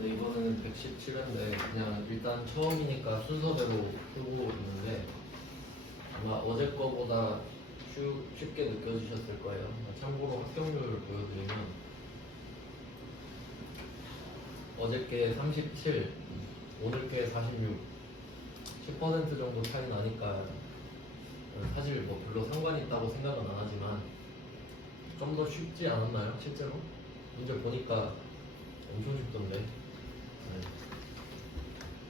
네, 이거는 117회인데 그냥 일단 처음이니까 순서대로 쓰고 있는데 아마 어제 거보다 쉽게 느껴지셨을 거예요. 참고로 합격률 보여드리면 어저께 37, 오늘께 46, 10% 정도 차이 나니까 사실 뭐 별로 상관이 있다고 생각은 안 하지만 좀 더 쉽지 않았나요? 실제로? 문제 보니까 엄청 쉽던데. 네.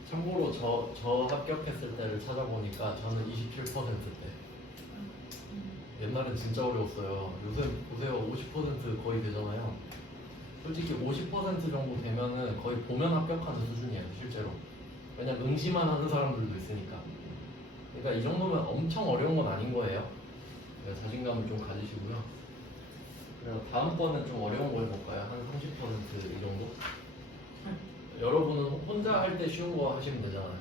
참고로 저 합격했을 때를 찾아보니까 저는 27%대. 옛날엔 진짜 어려웠어요. 요새 보세요. 50% 거의 되잖아요. 솔직히 50% 정도 되면은 거의 보면 합격하는 수준이에요, 실제로. 왜냐면 응시만 하는 사람들도 있으니까. 그러니까 이 정도면 엄청 어려운 건 아닌 거예요. 그러니까 자신감을 좀 가지시고요. 그래서 다음번은 좀 어려운 거 해볼까요? 한 30%이 정도? 여러분은 혼자 할 때 쉬운 거 하시면 되잖아요.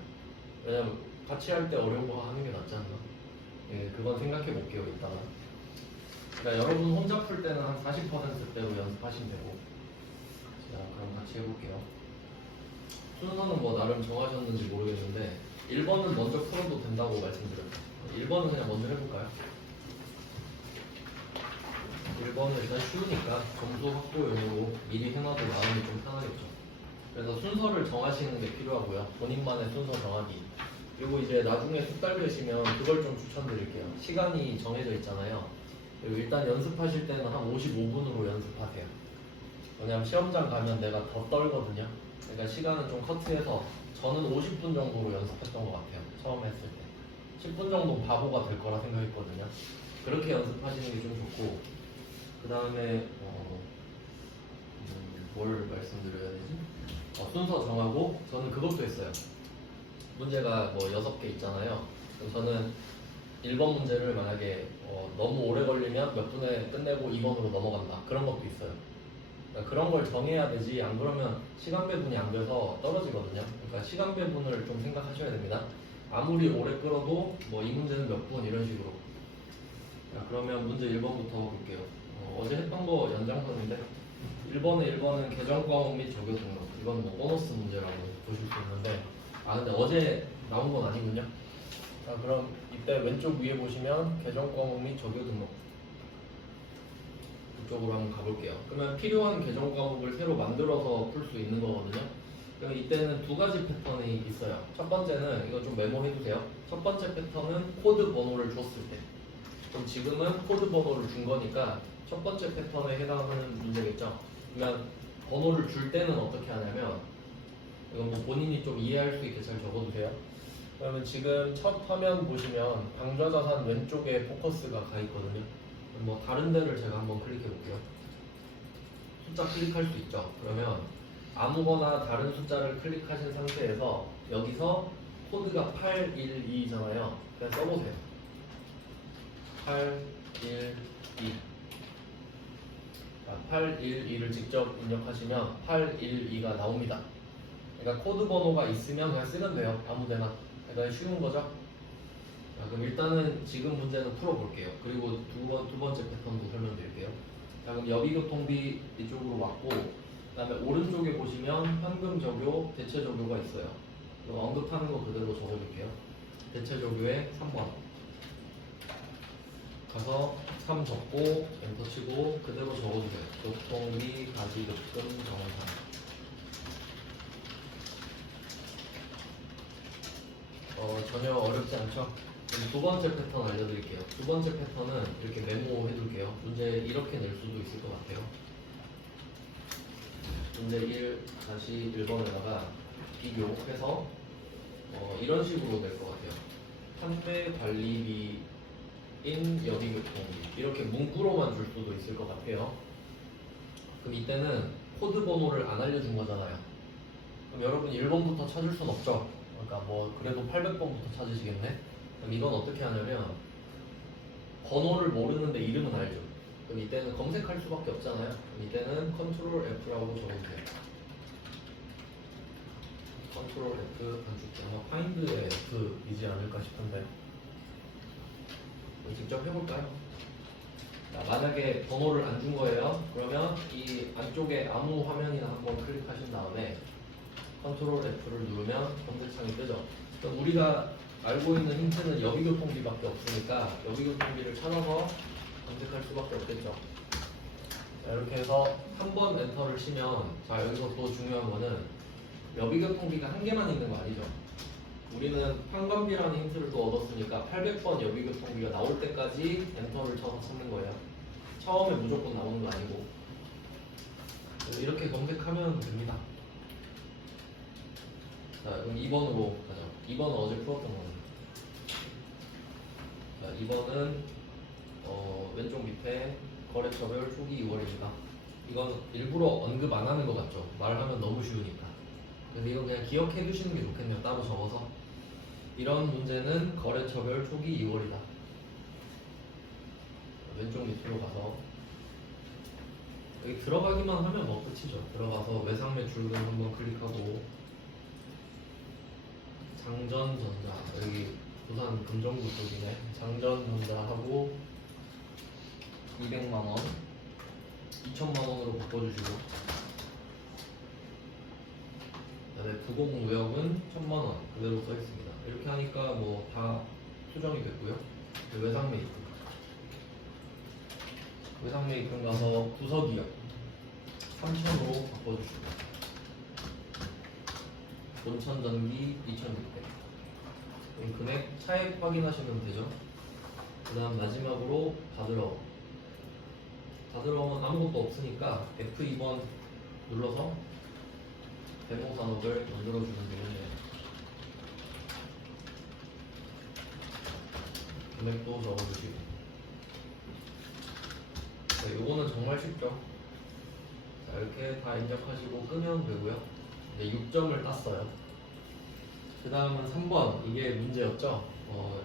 왜냐면 같이 할 때 어려운 거 하는 게 낫지 않나? 예, 그건 생각해 볼게요, 이따가. 그러니까 여러분 혼자 풀 때는 한 40%대로 연습하시면 되고. 자, 그럼 같이 해볼게요. 순서는 뭐 나름 정하셨는지 모르겠는데 1번은 먼저 풀어도 된다고 말씀드렸죠. 1번은 그냥 먼저 해볼까요? 1번은 일단 쉬우니까 점수 확보용으로 미리 해놔도 마음이 좀 편하겠죠. 그래서 순서를 정하시는 게 필요하고요. 본인만의 순서 정하기. 그리고 이제 나중에 숙달 되시면 그걸 좀 추천드릴게요. 시간이 정해져 있잖아요. 그리고 일단 연습하실 때는 한 55분으로 연습하세요. 왜냐면 시험장 가면 내가 더 떨거든요. 그러니까 시간은 좀 커트해서 저는 50분 정도로 연습했던 것 같아요. 처음 했을 때. 10분 정도 바보가 될 거라 생각했거든요. 그렇게 연습하시는 게 좀 좋고, 그 다음에 뭘 말씀드려야 되지? 순서 정하고 저는 그것도 했어요. 문제가 뭐 6개 있잖아요. 그럼 저는 1번 문제를 만약에 너무 오래 걸리면 몇 분에 끝내고 2번으로 넘어간다. 그런 것도 있어요. 그러니까 그런 걸 정해야 되지, 안 그러면 시간 배분이 안 돼서 떨어지거든요. 그러니까 시간 배분을 좀 생각하셔야 됩니다. 아무리 오래 끌어도 뭐 이 문제는 몇 분 이런 식으로. 자, 그러면 문제 1번부터 볼게요. 어제 했던 거 연장선인데 1번은 개정 과목 및 조교 등록. 이건 뭐 보너스 문제라고 보실 수 있는데 근데 어제 나온 건 아니군요. 자, 그럼 이때 왼쪽 위에 보시면 개정 과목 및 조교 등록 그쪽으로 한번 가볼게요. 그러면 필요한 개정 과목을 새로 만들어서 풀 수 있는 거거든요. 그럼 이때는 두 가지 패턴이 있어요. 첫 번째는 이거 좀 메모해 두세요. 첫 번째 패턴은 코드 번호를 줬을 때. 그럼 지금은 코드 번호를 준 거니까 첫 번째 패턴에 해당하는 문제겠죠. 그러면 번호를 줄 때는 어떻게 하냐면 이건 뭐 본인이 좀 이해할 수 있게 잘 적어두세요. 그러면 지금 첫 화면 보시면 방좌자산 왼쪽에 포커스가 가 있거든요. 뭐 다른 데를 제가 한번 클릭해 볼게요. 숫자 클릭할 수 있죠. 그러면 아무거나 다른 숫자를 클릭하신 상태에서 여기서 코드가 812잖아요. 그냥 써보세요. 812. 812를 직접 입력하시면 812가 나옵니다. 그러니까 코드 번호가 있으면 그냥 쓰면 돼요. 아무데나. 그러니까 쉬운 거죠. 자, 그럼 일단은 지금 문제는 풀어볼게요. 그리고 두 번째 패턴도 설명드릴게요. 자, 그럼 여비교통비 이쪽으로 왔고, 그 다음에 오른쪽에 보시면 현금 적요, 대체 적요가 있어요. 그럼 언급하는 거 그대로 적어줄게요. 대체 적요에 3번. 가서 3 적고 엔터 치고 그대로 적어주세요. 교통비 가지급금 정산. 전혀 어렵지 않죠? 두 번째 패턴 알려드릴게요. 두 번째 패턴은 이렇게 메모해둘게요. 문제 이렇게 낼 수도 있을 것 같아요. 문제 1 다시 1번에다가 비교해서 이런 식으로 낼 것 같아요. 판매 관리비 인 여비교통비 이렇게 문구로만 줄 수도 있을 것 같아요. 그럼 이때는 코드 번호를 안 알려준 거잖아요. 그럼 여러분 1번부터 찾을 순 없죠. 그러니까 뭐 그래도 800번부터 찾으시겠네. 그럼 이건 어떻게 하냐면 번호를 모르는데 이름은 알죠. 그럼 이때는 검색할 수밖에 없잖아요. 그럼 이때는 컨트롤 F라고 적어주세요. 컨트롤 F 단축키 아마 파인드의 F이지 않을까 싶은데 직접 해볼까요? 자, 만약에 번호를 안 준 거예요. 그러면 이 안쪽에 아무 화면이나 한번 클릭하신 다음에 컨트롤 F를 누르면 검색창이 뜨죠. 그럼 우리가 알고 있는 힌트는 여비교통비밖에 없으니까 여비교통비를 찾아서 검색할 수밖에 없겠죠. 자, 이렇게 해서 한 번 엔터를 치면, 자 여기서 또 중요한 거는 여비교통비가 한 개만 있는 거 아니죠. 우리는 판관비라는 힌트를 또 얻었으니까 800번 여비교통비가 나올 때까지 엔터를 쳐서 찾는 거예요. 처음에 무조건 나오는 거 아니고. 그래서 이렇게 검색하면 됩니다. 자, 그럼 2번으로 가죠. 2번은 어제 풀었던 거예요. 자, 2번은 왼쪽 밑에 거래처별 초기 2월입니다. 이건 일부러 언급 안 하는 것 같죠? 말하면 너무 쉬우니까. 근데 이거 그냥 기억해 두시는 게 좋겠네요. 따로 적어서. 이런 문제는 거래처별 초기 2월이다. 왼쪽 밑으로 가서 여기 들어가기만 하면 뭐 끝이죠. 들어가서 외상 매출금 한번 클릭하고 장전전자, 여기 부산 금정구 쪽이네. 장전전자하고 200만원 2천만원으로 바꿔주시고, 그다음에 부곡무역은 1000만원 그대로 써있습니다. 이렇게 하니까 뭐 다 수정이 됐고요. 외상 메이크, 외상 메이크 가서 구석이요 3000으로 바꿔주시고, 본천 전기 2600. 그럼 금액 차액 확인하시면 되죠. 그 다음 마지막으로 다들어오면 아무것도 없으니까 F2번 눌러서 데모 산업을 만들어주면 되는데, 금액도 적어주시고. 네, 요거는 정말 쉽죠. 자, 이렇게 다 입력하시고 끄면 되고요. 이제 6점을 땄어요. 그 다음은 3번, 이게 문제였죠.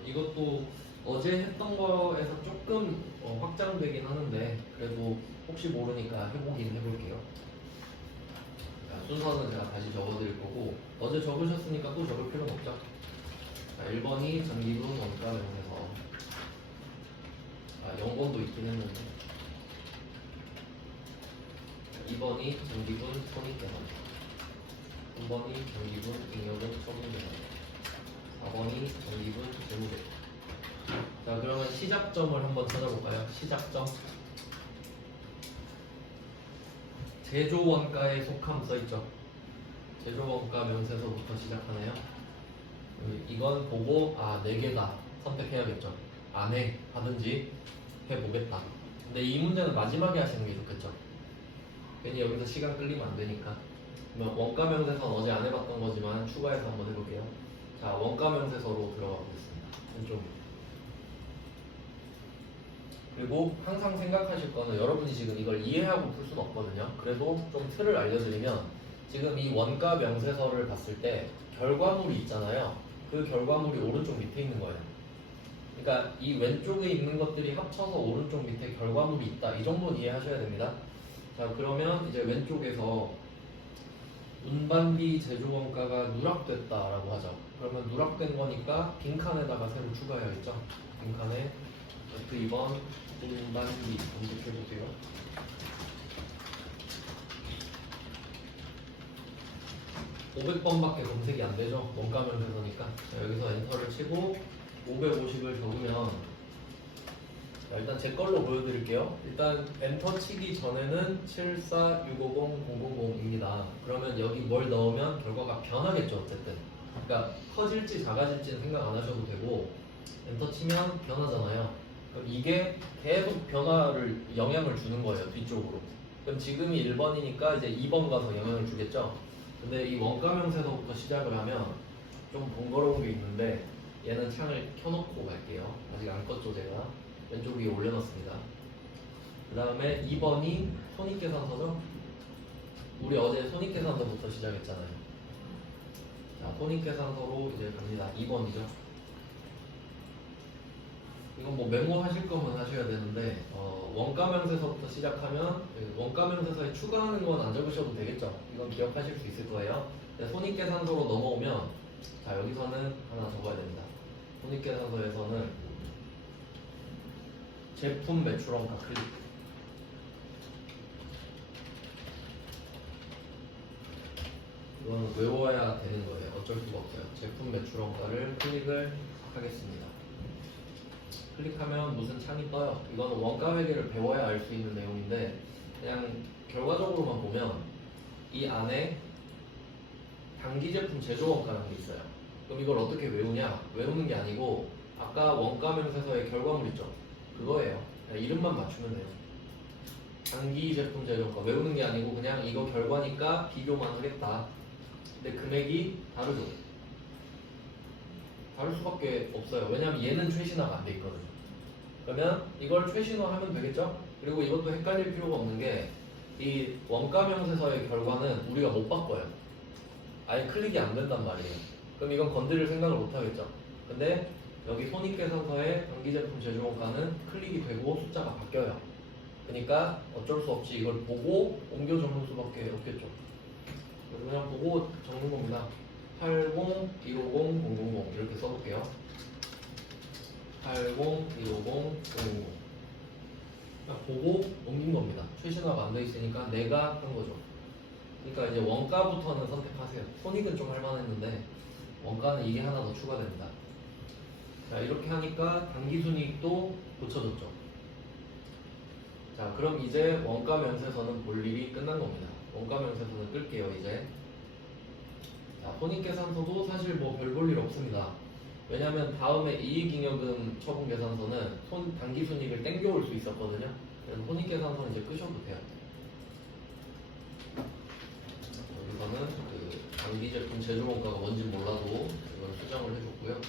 이것도 어제 했던 거에서 조금 확장되긴 하는데, 그래도 혹시 모르니까 해보긴 해볼게요. 자, 순서는 제가 다시 적어드릴 거고, 어제 적으셨으니까 또 적을 필요는 없죠. 자, 1번이 전기분 원가 명세서. 0번도 있긴 했는데. 2번이 전기분 손익계산. 3번이 전기분 잉여금 처분계산. 4번이 전기분 재무제표. 자, 그러면 시작점을 한번 찾아볼까요? 시작점. 제조원가에 속함 써있죠. 제조원가 명세서부터 시작하네요. 이건 보고 4개다 선택해야겠죠. 안 해 하든지 해보겠다. 근데 이 문제는 마지막에 하시는 게 좋겠죠. 괜히 여기서 시간 끌리면 안 되니까. 그러면 원가 명세서는 어제 안 해봤던 거지만 추가해서 한번 해볼게요. 자, 원가 명세서로 들어가 보겠습니다. 왼쪽. 그리고 항상 생각하실 거는, 여러분이 지금 이걸 이해하고 풀 수는 없거든요. 그래도 좀 틀을 알려드리면, 지금 이 원가 명세서를 봤을 때 결과물이 있잖아요. 그 결과물이 오른쪽 밑에 있는 거예요. 그러니까 이 왼쪽에 있는 것들이 합쳐서 오른쪽 밑에 결과물이 있다. 이 정도는 이해하셔야 됩니다. 자, 그러면 이제 왼쪽에서 운반비 제조원가가 누락됐다라고 하죠. 그러면 누락된 거니까 빈칸에다가 새로 추가해야겠죠. 빈칸에 F2번 운반비 검색해보세요. (500번밖에) 검색이 안 되죠. 원가 명세서니까. 자, 여기서 엔터를 치고 550을 적으면, 자, 일단 제 걸로 보여드릴게요. 일단 엔터 치기 전에는 74650,000입니다. 그러면 여기 뭘 넣으면 결과가 변하겠죠. 어쨌든. 그러니까 커질지 작아질지는 생각 안 하셔도 되고, 엔터 치면 변하잖아요. 그럼 이게 계속 변화를 영향을 주는 거예요. 뒤쪽으로. 그럼 지금이 1번이니까 이제 2번 가서 영향을 주겠죠. 근데 이 원가 명세서부터 시작을 하면 좀 번거로운 게 있는데, 얘는 창을 켜놓고 갈게요. 아직 안 껐죠 제가. 왼쪽 위에 올려놨습니다. 그 다음에 2번이 손익계산서죠. 우리 어제 손익계산서부터 시작했잖아요. 자, 손익계산서로 이제 갑니다. 2번이죠. 이건 뭐 메모하실 거면 하셔야 되는데, 원가 명세서부터 시작하면 원가 명세서에 추가하는 건 안 적으셔도 되겠죠. 이건 기억하실 수 있을 거예요. 손익계산서로 넘어오면, 자, 여기서는 하나 적어야 됩니다. 손익계산서에서는 제품 매출원가 클릭. 이건 외워야 되는 거예요. 어쩔 수가 없어요. 제품 매출 원가를 클릭을 하겠습니다. 클릭하면 무슨 창이 떠요. 이거는 원가 회계를 배워야 알 수 있는 내용인데 그냥 결과적으로만 보면 이 안에 단기 제품 제조 원가라는 게 있어요. 그럼 이걸 어떻게 외우냐? 외우는 게 아니고 아까 원가 명세서의 결과물 있죠? 그거예요. 그냥 이름만 맞추면 돼요. 단기 제품 제조 원가 외우는 게 아니고 그냥 이거 결과니까 비교만 하겠다. 근데 금액이 다르죠. 다를 수밖에 없어요. 왜냐면 얘는 최신화가 안 돼 있거든요. 그러면 이걸 최신화하면 되겠죠? 그리고 이것도 헷갈릴 필요가 없는 게 이 원가 명세서의 결과는 우리가 못 바꿔요. 아예 클릭이 안 된단 말이에요. 그럼 이건 건드릴 생각을 못 하겠죠. 근데 여기 손익계산서의 단기 제품 제조 원가는 클릭이 되고 숫자가 바뀌어요. 그러니까 어쩔 수 없이 이걸 보고 옮겨 적는 수밖에 없겠죠. 그래서 그냥 보고 적는 겁니다. 80, 150, 000 이렇게 써볼게요. 80, 150, 000 그냥 보고 옮긴 겁니다. 최신화가 안 돼 있으니까 내가 한 거죠. 그러니까 이제 원가부터는 선택하세요. 손익은 좀 할만했는데 원가는 이게 하나 더 추가됩니다. 자, 이렇게 하니까 당기순이익도 고쳐졌죠. 자, 그럼 이제 원가 명세서는 볼 일이 끝난 겁니다. 원가 명세서는 끌게요. 이제 자, 손익계산서도 사실 뭐 별 볼 일 없습니다. 왜냐하면 다음에 이익잉여금 처분계산서는 당기순이익을 땡겨올 수 있었거든요. 그래서 손익계산서는 이제 끄셔도 돼요. 여기서는 그 단기 제품 제조 원가가 뭔지 몰라도 이걸 수정을 해줬고요.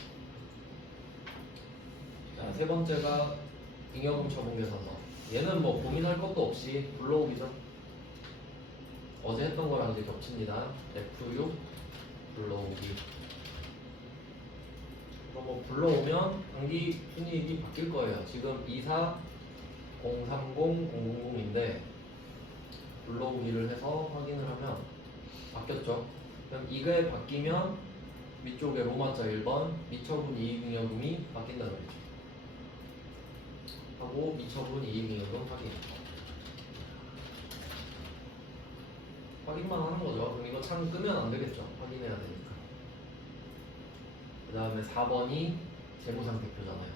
자, 세 번째가 잉여금 처분계산서. 얘는 뭐 고민할 것도 없이 불러오기죠. 어제 했던 거랑 이제 겹칩니다. F6 불러오기. 그럼 뭐 불러오면 단기 순이익이 바뀔 거예요. 지금 24, 030, 000인데 불러오기를 해서 확인을 하면 바뀌었죠. 그럼 이게 바뀌면 위쪽에 로마자 1번 미처분 이익잉여금이 바뀐다는 거죠. 하고 미처분 이익잉여금 확인만 하는 거죠. 그럼 이거 창 끄면 안 되겠죠. 확인해야 되니까. 그 다음에 4번이 재무상태표잖아요.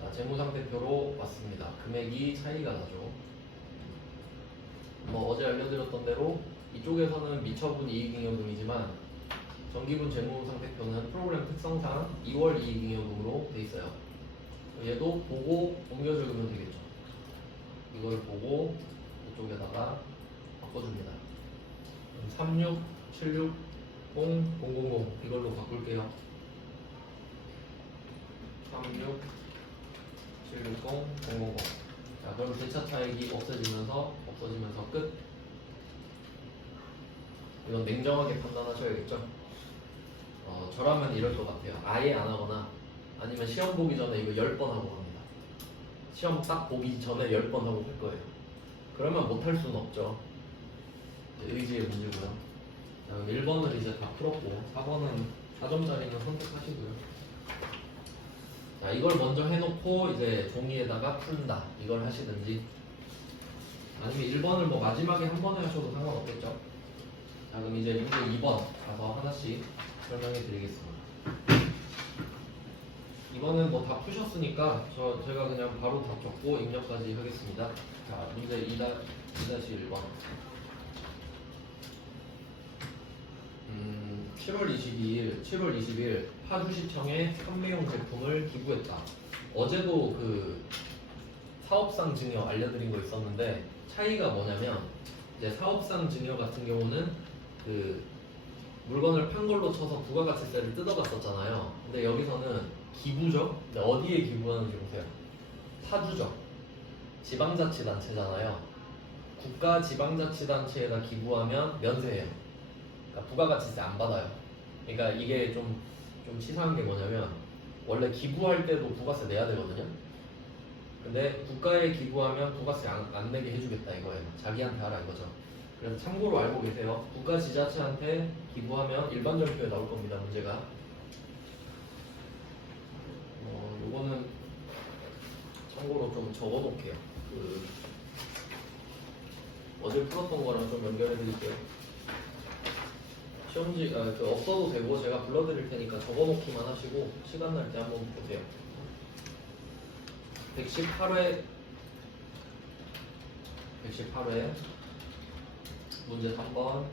자, 재무상태표로 왔습니다. 금액이 차이가 나죠. 뭐 어제 알려드렸던 대로 이쪽에서는 미처분 이익잉여금이지만 정기분 재무상태표는 프로그램 특성상 2월 이익잉여금으로 돼 있어요. 얘도 보고 옮겨 적으면 되겠죠. 이걸 보고 이쪽에다가 바꿔줍니다. 36, 76, 000 이걸로 바꿀게요. 36, 760, 000. 자, 그럼 대차 차익이 없어지면서 끝. 이건 냉정하게 판단하셔야겠죠. 저라면 이럴 것 같아요. 아예 안 하거나 아니면 시험 보기 전에 이거 10번 하고 갑니다. 시험 딱 보기 전에 10번 하고 할 거예요. 그러면 못할 수는 없죠. 의지의 문제고요. 1번을 이제 다 풀었고 4번은 4점짜리는 선택하시고요. 자, 이걸 먼저 해놓고 이제 종이에다가 푼다 이걸 하시든지 아니면 1번을 뭐 마지막에 한 번에 하셔도 상관없겠죠. 자, 그럼 이제 문제 2번 가서 하나씩 설명해 드리겠습니다. 이거는 뭐 다 푸셨으니까 제가 그냥 바로 다 적고 입력까지 하겠습니다. 자, 문제 2-1번 7월 20일 파주시청에 판매용 제품을 기부했다. 어제도 그 사업상 증여 알려드린 거 있었는데 차이가 뭐냐면 이제 사업상 증여 같은 경우는 그 물건을 판 걸로 쳐서 부가가치세를 뜯어갔었잖아요. 근데 여기서는 기부죠. 근데 어디에 기부하는지 보세요. 파주죠. 지방자치단체잖아요. 국가 지방자치단체에다 기부하면 면세해요. 그러니까 부가가치세 안 받아요. 그러니까 이게 좀 치사한 게 뭐냐면 원래 기부할 때도 부가세 내야 되거든요. 근데 국가에 기부하면 부가세 안 내게 해주겠다 이거예요. 자기한테 하라 이거죠. 그래서 참고로 알고 계세요. 국가 지자체한테 기부하면 일반 절표에 나올 겁니다. 문제가. 요거는 참고로 좀 적어 놓을게요. 어제 풀었던 거랑 좀 연결해 드릴게요. 시험지 없어도 되고 제가 불러드릴 테니까 적어놓기만 하시고 시간 날 때 한번 보세요. 118회 문제 3번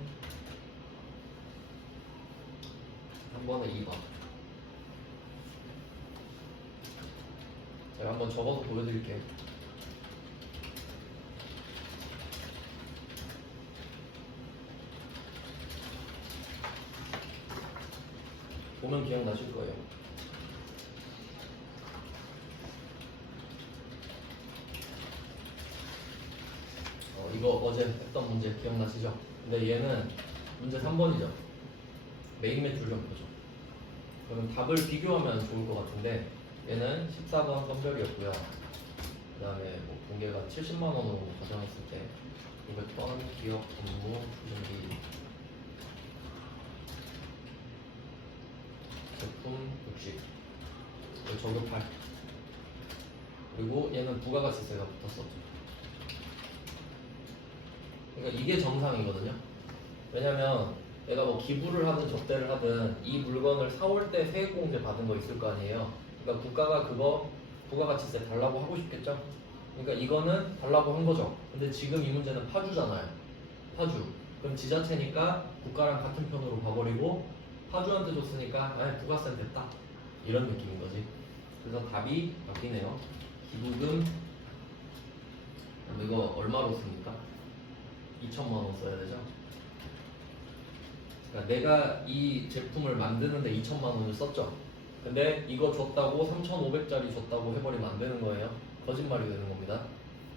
3번에 2번 제가 한번 적어서 보여드릴게요. 보면 기억나실 거예요. 이거 어제 했던 문제 기억나시죠? 근데 얘는 문제 3번이죠. 메인 매출점표죠. 그러면 답을 비교하면 좋을 것 같은데 얘는 14번 건별이었고요. 그 다음에 뭐 공개가 70만 원으로 가정했을 때 500번 기업 업무 준비 제품 60 저격 8 그리고 얘는 부가가치세가 붙었었죠. 그러니까 이게 정상이거든요. 왜냐면 내가 뭐 기부를 하든 접대를 하든 이 물건을 사올 때 세액공제 받은 거 있을 거 아니에요. 그러니까 국가가 그거 부가가치세 달라고 하고 싶겠죠. 그러니까 이거는 달라고 한 거죠. 근데 지금 이 문제는 파주잖아요. 파주. 그럼 지자체니까 국가랑 같은 편으로 봐버리고 파주한테 줬으니까 부가세 됐다. 이런 느낌인 거지. 그래서 답이 바뀌네요. 기부금 이거 얼마로 씁니까? 2천만 원 써야 되죠. 그러니까 내가 이 제품을 만드는데 2천만 원을 썼죠. 근데 이거 줬다고 3,500짜리 줬다고 해버리면 안 되는 거예요. 거짓말이 되는 겁니다.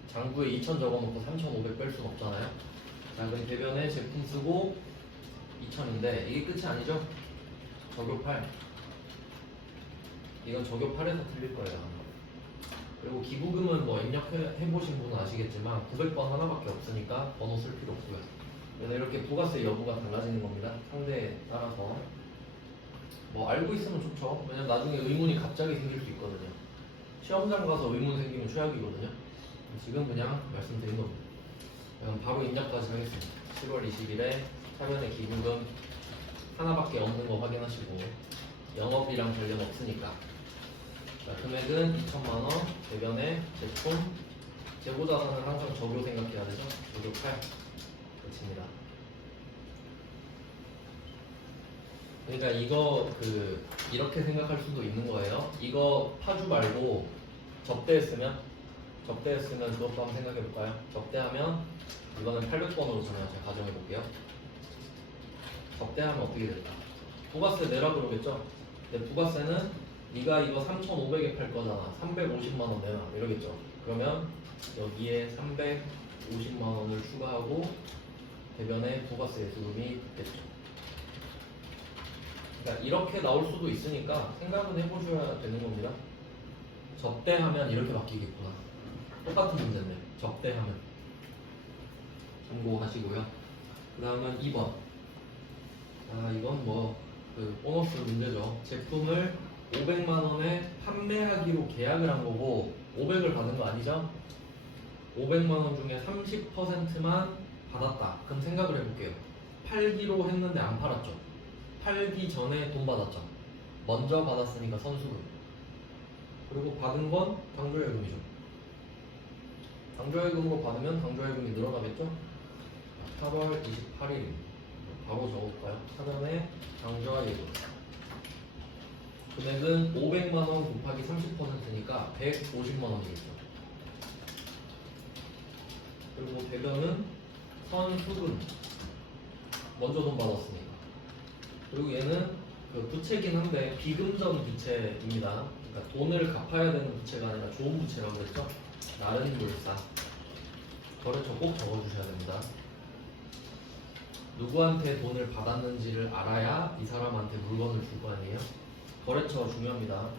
장부에 2천 적어놓고 3,500 뺄 수는 없잖아요. 자, 그럼 대변에 제품 쓰고 2천인데 이게 끝이 아니죠. 적용 8. 이건 적용 8에서 틀릴 거예요. 그리고 기부금은 뭐 입력해보신 분은 아시겠지만 900번 하나밖에 없으니까 번호 쓸 필요 없고요. 그래서 이렇게 부가세 여부가 달라지는 겁니다. 상대에 따라서. 뭐 알고 있으면 좋죠. 왜냐면 나중에 의문이 갑자기 생길 수 있거든요. 시험장 가서 의문 생기면 최악이거든요. 지금 그냥 말씀드린 겁니다. 그럼 바로 입력까지 하겠습니다. 7월 20일에 사변의 기부금 하나밖에 없는 거 확인하시고 영업이랑 관련 없으니까. 자, 금액은 2천만 원, 대변의 제품, 재고자산은 항상 적으로 생각해야 되죠. 적요 8. 끝입니다. 그러니까 이거 이렇게 생각할 수도 있는 거예요. 이거 파주 말고 접대했으면 그것도 한번 생각해 볼까요? 접대하면 이거는 800번으로 저는 제가 가정해 볼게요. 접대하면 어떻게 될까? 부가세 내라 그러겠죠? 근데 부가세는 네가 이거 3,500에 팔 거잖아. 350만 원 내놔. 이러겠죠. 그러면 여기에 350만 원을 추가하고 대변에 부가세 수금이 붙겠죠. 그러니까 이렇게 나올 수도 있으니까 생각은 해보셔야 되는 겁니다. 접대하면 이렇게 바뀌겠구나. 똑같은 문제인데 접대하면 참고하시고요. 그 다음은 2번. 이건 보너스 문제죠. 제품을 500만 원에 판매하기로 계약을 한 거고 500을 받은 거 아니죠? 500만 원 중에 30%만 받았다. 그럼 생각을 해볼게요. 팔기로 했는데 안 팔았죠. 팔기 전에 돈 받았죠. 먼저 받았으니까 선수금. 그리고 받은 건 당조예금이죠. 당조예금으로 받으면 당조예금이 늘어나겠죠? 8월 28일 바로 적어볼까요? 사전에 당조예금 금액은 500만 원 곱하기 30%니까 150만 원이겠죠. 그리고 대변은 선수금 먼저 돈 받았으니까. 그리고 얘는 부채긴 한데 비금전 부채입니다. 그러니까 돈을 갚아야 되는 부채가 아니라 좋은 부채라고 그랬죠. 나른 물사. 거래처 꼭 적어주셔야 됩니다. 누구한테 돈을 받았는지를 알아야 이 사람한테 물건을 줄 거 아니에요. 거래처 중요합니다.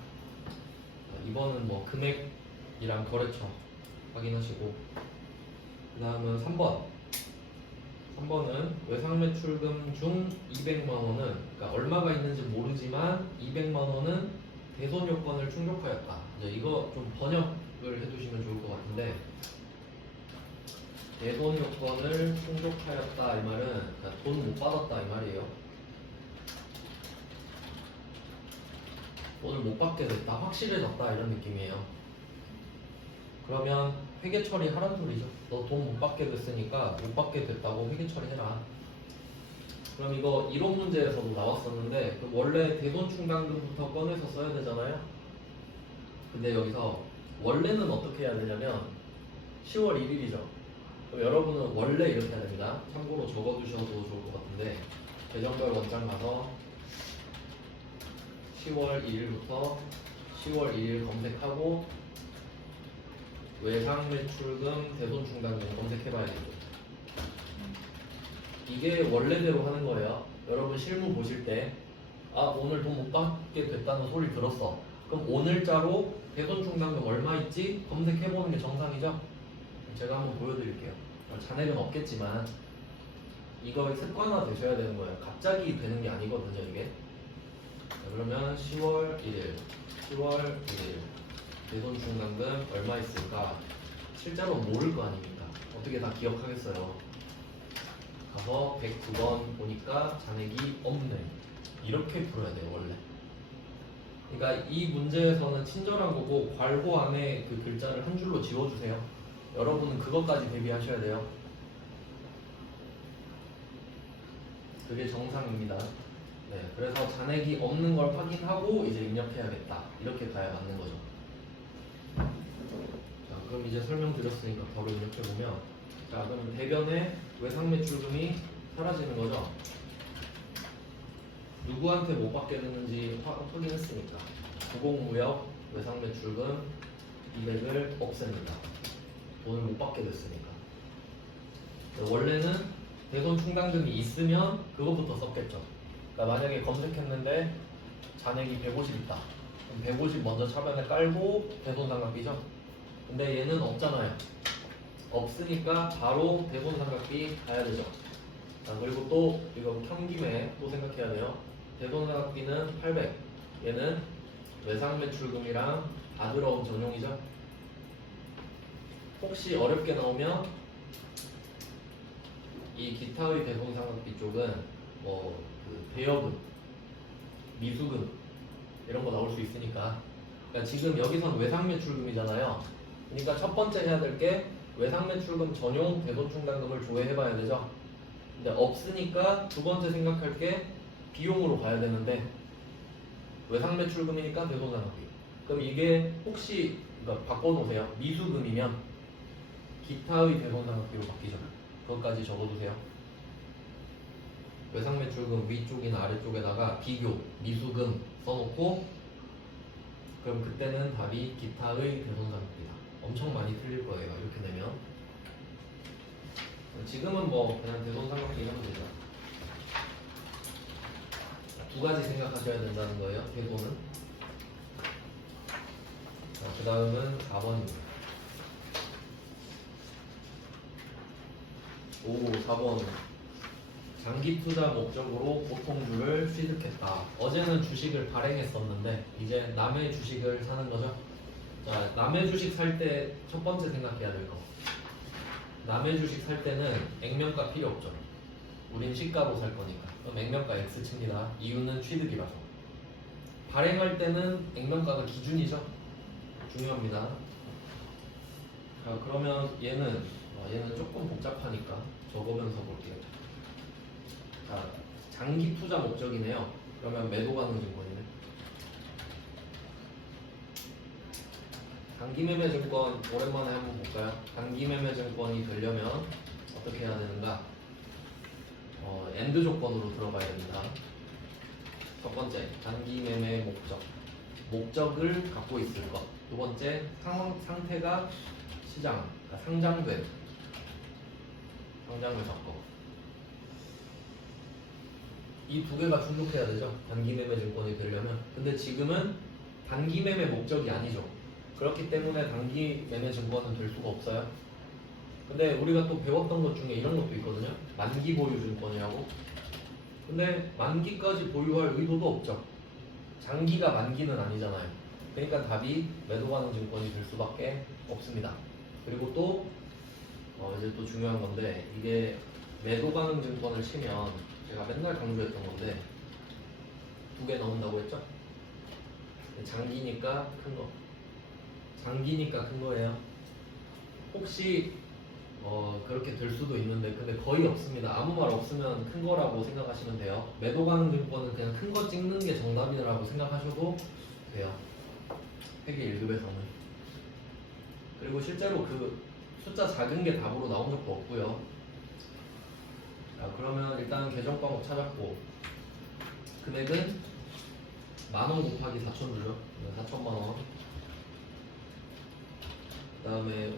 이번은 금액이랑 거래처 확인하시고, 그 다음은 3번. 3번은 외상매출금 중 200만 원은, 그러니까 얼마가 있는지 모르지만 200만 원은 대손 요건을 충족하였다. 이제 이거 좀 번역을 해두시면 좋을 것 같은데, 대손 요건을 충족하였다 이 말은 돈 못 받았다 이 말이에요. 돈을 못 받게 됐다, 확실해졌다 이런 느낌이에요. 그러면 회계 처리하라는 소리죠. 너 돈 못 받게 됐으니까 못 받게 됐다고 회계 처리해라. 그럼 이거 이론 문제에서도 나왔었는데 그 원래 대손 충당금부터 꺼내서 써야 되잖아요. 근데 여기서 원래는 어떻게 해야 되냐면 10월 1일이죠. 그럼 여러분은 원래 이렇게 해야 됩니다. 참고로 적어두셔도 좋을 것 같은데 계정별 원장 가서 10월 1일부터 10월 1일 검색하고 외상 매출금 대손 충당금 검색해봐야 되죠. 이게 원래대로 하는 거예요. 여러분 실무 보실 때 오늘 돈 못 받게 됐다는 소리 들었어. 그럼 오늘자로 대손 충당금 얼마 있지? 검색해보는 게 정상이죠? 제가 한번 보여드릴게요. 잔액은 없겠지만 이거 습관화 되셔야 되는 거예요. 갑자기 되는 게 아니거든요 이게. 자, 그러면 10월 1일 대손 충당금 얼마 있을까? 실제로 모를 거 아닙니까? 어떻게 다 기억하겠어요? 가서 109번 보니까 잔액이 없네. 이렇게 풀어야 돼요 원래. 그러니까 이 문제에서는 친절한 거고 괄호 안에 그 글자를 한 줄로 지워주세요. 여러분은 그것까지 대비하셔야 돼요. 그게 정상입니다. 네, 그래서 잔액이 없는 걸 확인하고 이제 입력해야겠다. 이렇게 가야 맞는 거죠. 자, 그럼 이제 설명드렸으니까 바로 입력해보면, 자, 그럼 대변에 외상매출금이 사라지는 거죠. 누구한테 못 받게 됐는지 확인했으니까 구공무역 외상매출금 200을 없앱니다. 돈을 못 받게 됐으니까. 원래는 대손 충당금이 있으면 그것부터 썼겠죠. 그러니까 만약에 검색했는데 잔액이 150 있다. 그럼 150 먼저 차변에 깔고 대손 삼각비죠. 근데 얘는 없잖아요. 없으니까 바로 대손 삼각비 가야 되죠. 자, 그리고 또 이거 켠김에 또 생각해야 돼요. 대손 삼각비는 800. 얘는 외상매출금이랑 아들어온 전용이죠. 혹시 어렵게 나오면 이 기타의 대손 삼각비 쪽은 그 대여금, 미수금 이런 거 나올 수 있으니까. 그러니까 지금 여기선 외상매출금이잖아요. 그러니까 첫 번째 해야 될 게 외상매출금 전용 대손 충당금을 조회해봐야 되죠. 근데 없으니까 두 번째 생각할 게 비용으로 가야 되는데 외상매출금이니까 대손 삼각비. 그럼 이게 혹시 그러니까 바꿔놓으세요. 미수금이면 기타의 대손 삼각비로 바뀌죠. 그것까지 적어두세요. 외상매출금 위쪽이나 아래쪽에다가 비교, 미수금 써놓고 그럼 그때는 답이 기타의 대손 삼각비다. 엄청 많이 틀릴 거예요. 이렇게 되면. 지금은 뭐 그냥 대손 삼각비 하면 되죠. 두 가지 생각하셔야 된다는 거예요. 대손은. 그 다음은 4번입니다. 4번. 장기 투자 목적으로 보통주를 취득했다. 어제는 주식을 발행했었는데 이제 남의 주식을 사는 거죠. 자, 남의 주식 살 때 첫 번째 생각해야 될 거. 남의 주식 살 때는 액면가 필요 없죠. 우린 시가로 살 거니까. 그럼 액면가 X 칩니다. 이유는 취득이라서. 발행할 때는 액면가가 기준이죠. 중요합니다. 자, 그러면 얘는 조금 복잡하니까 적으면서 볼게요. 자, 장기 투자 목적이네요. 그러면 매도 가능 증권이네. 단기 매매 증권 오랜만에 한번 볼까요? 단기 매매 증권이 되려면 어떻게 해야 되는가? 엔드 조건으로 들어가야 됩니다. 첫 번째, 단기 매매 목적. 목적을 갖고 있을 것. 두 번째, 상태가 시장, 그러니까 상장된 조건. 이 두 개가 충족해야 되죠. 단기 매매 증권이 되려면. 근데 지금은 단기 매매 목적이 아니죠. 그렇기 때문에 단기 매매 증권은 될 수가 없어요. 근데 우리가 또 배웠던 것 중에 이런 것도 있거든요. 만기 보유 증권이라고. 근데 만기까지 보유할 의도도 없죠. 장기가 만기는 아니잖아요. 그러니까 답이 매도 가능 증권이 될 수밖에 없습니다. 그리고 또 이제 또 중요한 건데 이게 매도 가능 증권을 치면 제가 맨날 강조했던 건데 두 개 나온다고 했죠? 장기니까 큰 거. 장기니까 큰 거예요. 혹시 그렇게 될 수도 있는데 근데 거의 없습니다. 아무 말 없으면 큰 거라고 생각하시면 돼요. 매도 가능 증권은 그냥 큰 거 찍는 게 정답이라고 생각하셔도 돼요. 회계 1급에서는. 그리고 실제로 그 숫자 작은 게 답으로 나온 적도 없고요. 자, 그러면 일단 계정 과목 찾았고 금액은 10,000원 곱하기 4,000주죠. 4,000만원. 그 다음에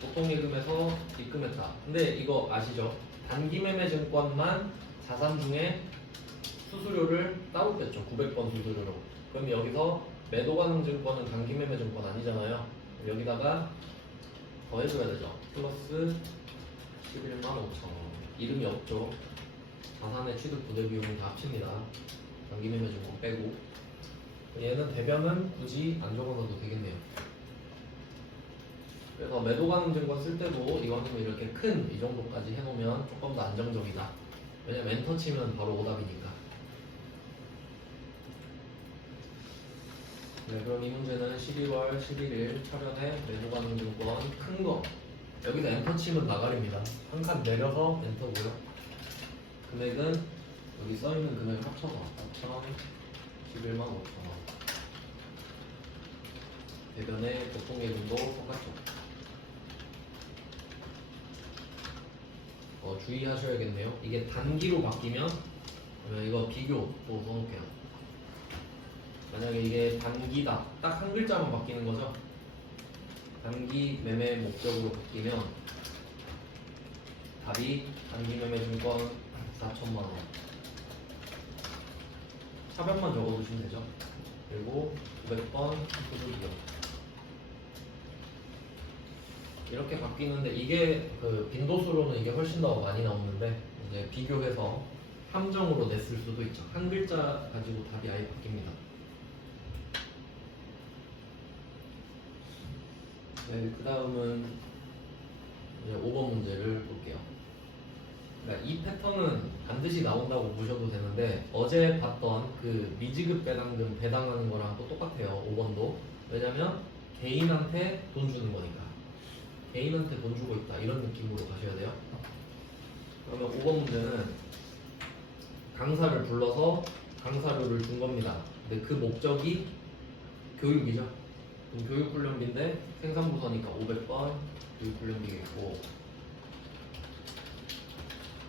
보통 예금에서 입금했다. 근데 이거 아시죠? 단기 매매 증권만 자산 중에 수수료를 따로 뺐죠. 900번 수수료로. 그럼 여기서 매도 가능 증권은 단기 매매 증권 아니잖아요. 여기다가 더 해줘야 되죠. 플러스 11만 5천원. 이름이 없죠. 자산의 취득 부대 비용은 다 합칩니다. 단기 매매 증권 빼고. 얘는 대변은 굳이 안 적어놔도 되겠네요. 그래서 매도 가능 증권 쓸 때도 이왕이면 이렇게 큰 이 정도까지 해놓으면 조금 더 안정적이다. 왜냐면 엔터 치면 바로 오답이니까. 네, 그럼 이 문제는 12월 11일 차련의 매도 가능 증권 큰 거. 여기다 엔터 치면 나가립니다. 한 칸 내려서 엔터고요. 금액은 여기 써있는 금액 합쳐서 4,011만 5천원. 대변의 보통 예금도 똑같죠. 주의하셔야겠네요. 이게 단기로 바뀌면 그러면 이거 비교 또 써놓을게요. 만약에 이게 단기다, 딱 한 글자만 바뀌는 거죠. 단기 매매 목적으로 바뀌면 답이 단기 매매 증권 4,000만원. 차변만 적어두시면 되죠. 그리고 900번 수수료. 이렇게 바뀌는데 이게 그 빈도수로는 이게 훨씬 더 많이 나오는데 이제 비교해서 함정으로 냈을 수도 있죠. 한 글자 가지고 답이 아예 바뀝니다. 네, 그 다음은 이제 5번 문제를 볼게요. 그러니까 이 패턴은 반드시 나온다고 보셔도 되는데 어제 봤던 그 미지급 배당금 배당하는 거랑 또 똑같아요. 5번도. 왜냐면 개인한테 돈 주는 거니까. 개인한테 돈 주고 있다 이런 느낌으로 가셔야 돼요. 그러면 5번 문제는 강사를 불러서 강사료를 준 겁니다. 근데 그 목적이 교육이죠. 그럼 교육훈련비인데 생산부서니까 500번 교육훈련비겠고,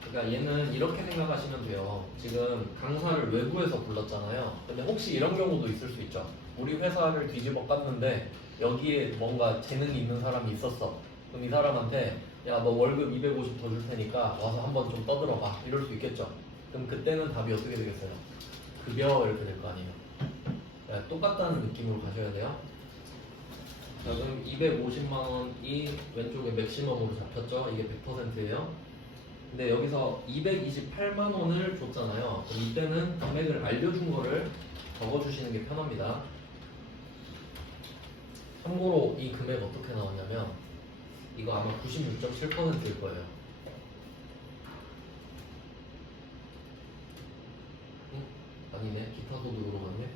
그러니까 얘는 이렇게 생각하시면 돼요. 지금 강사를 외부에서 불렀잖아요. 근데 혹시 이런 경우도 있을 수 있죠. 우리 회사를 뒤집어 깠는데 여기에 뭔가 재능이 있는 사람이 있었어. 그럼 이 사람한테 야 너 월급 250 더 줄 테니까 와서 한번 좀 떠들어봐 이럴 수 있겠죠. 그럼 그때는 답이 어떻게 되겠어요? 급여 이렇게 될 거 아니에요. 네, 똑같다는 느낌으로 가셔야 돼요. 자, 그럼 250만 원이 왼쪽에 맥시멈으로 잡혔죠. 이게 100%예요. 근데 여기서 228만 원을 줬잖아요. 그럼 이때는 금액을 알려준 거를 적어주시는 게 편합니다. 참고로 이 금액 어떻게 나왔냐면 이거 아마 96.7%일 거예요. 응? 아니네. 기타 소득으로 갔네.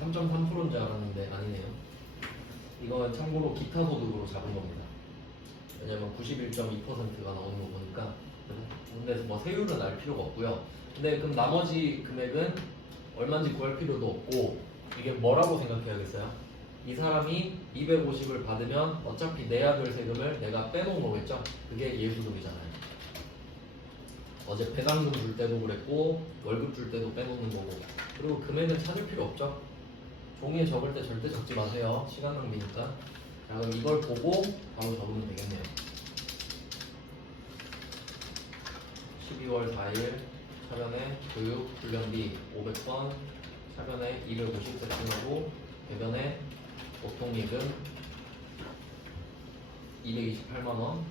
3.3%인 줄 알았는데 아니네요. 이건 참고로 기타 소득으로 잡은 겁니다. 왜냐면 91.2%가 나오는 거 보니까. 근데 뭐 세율은 알 필요가 없고요. 근데 그럼 나머지 금액은 얼마인지 구할 필요도 없고 이게 뭐라고 생각해야겠어요? 이 사람이 250을 받으면 어차피 내야 될 세금을 내가 빼놓은 거겠죠? 그게 예수금이잖아요. 어제 배당금 줄 때도 그랬고 월급 줄 때도 빼놓는 거고. 그리고 금액은 찾을 필요 없죠? 종이에 적을 때 절대 적지 마세요. 시간 낭비니까. 자, 그럼 이걸 보고 바로 적으면 되겠네요. 12월 4일 차변에 교육 훈련비 500번, 차변에 250 세팅하고 배변에 보통 예금 228만 원,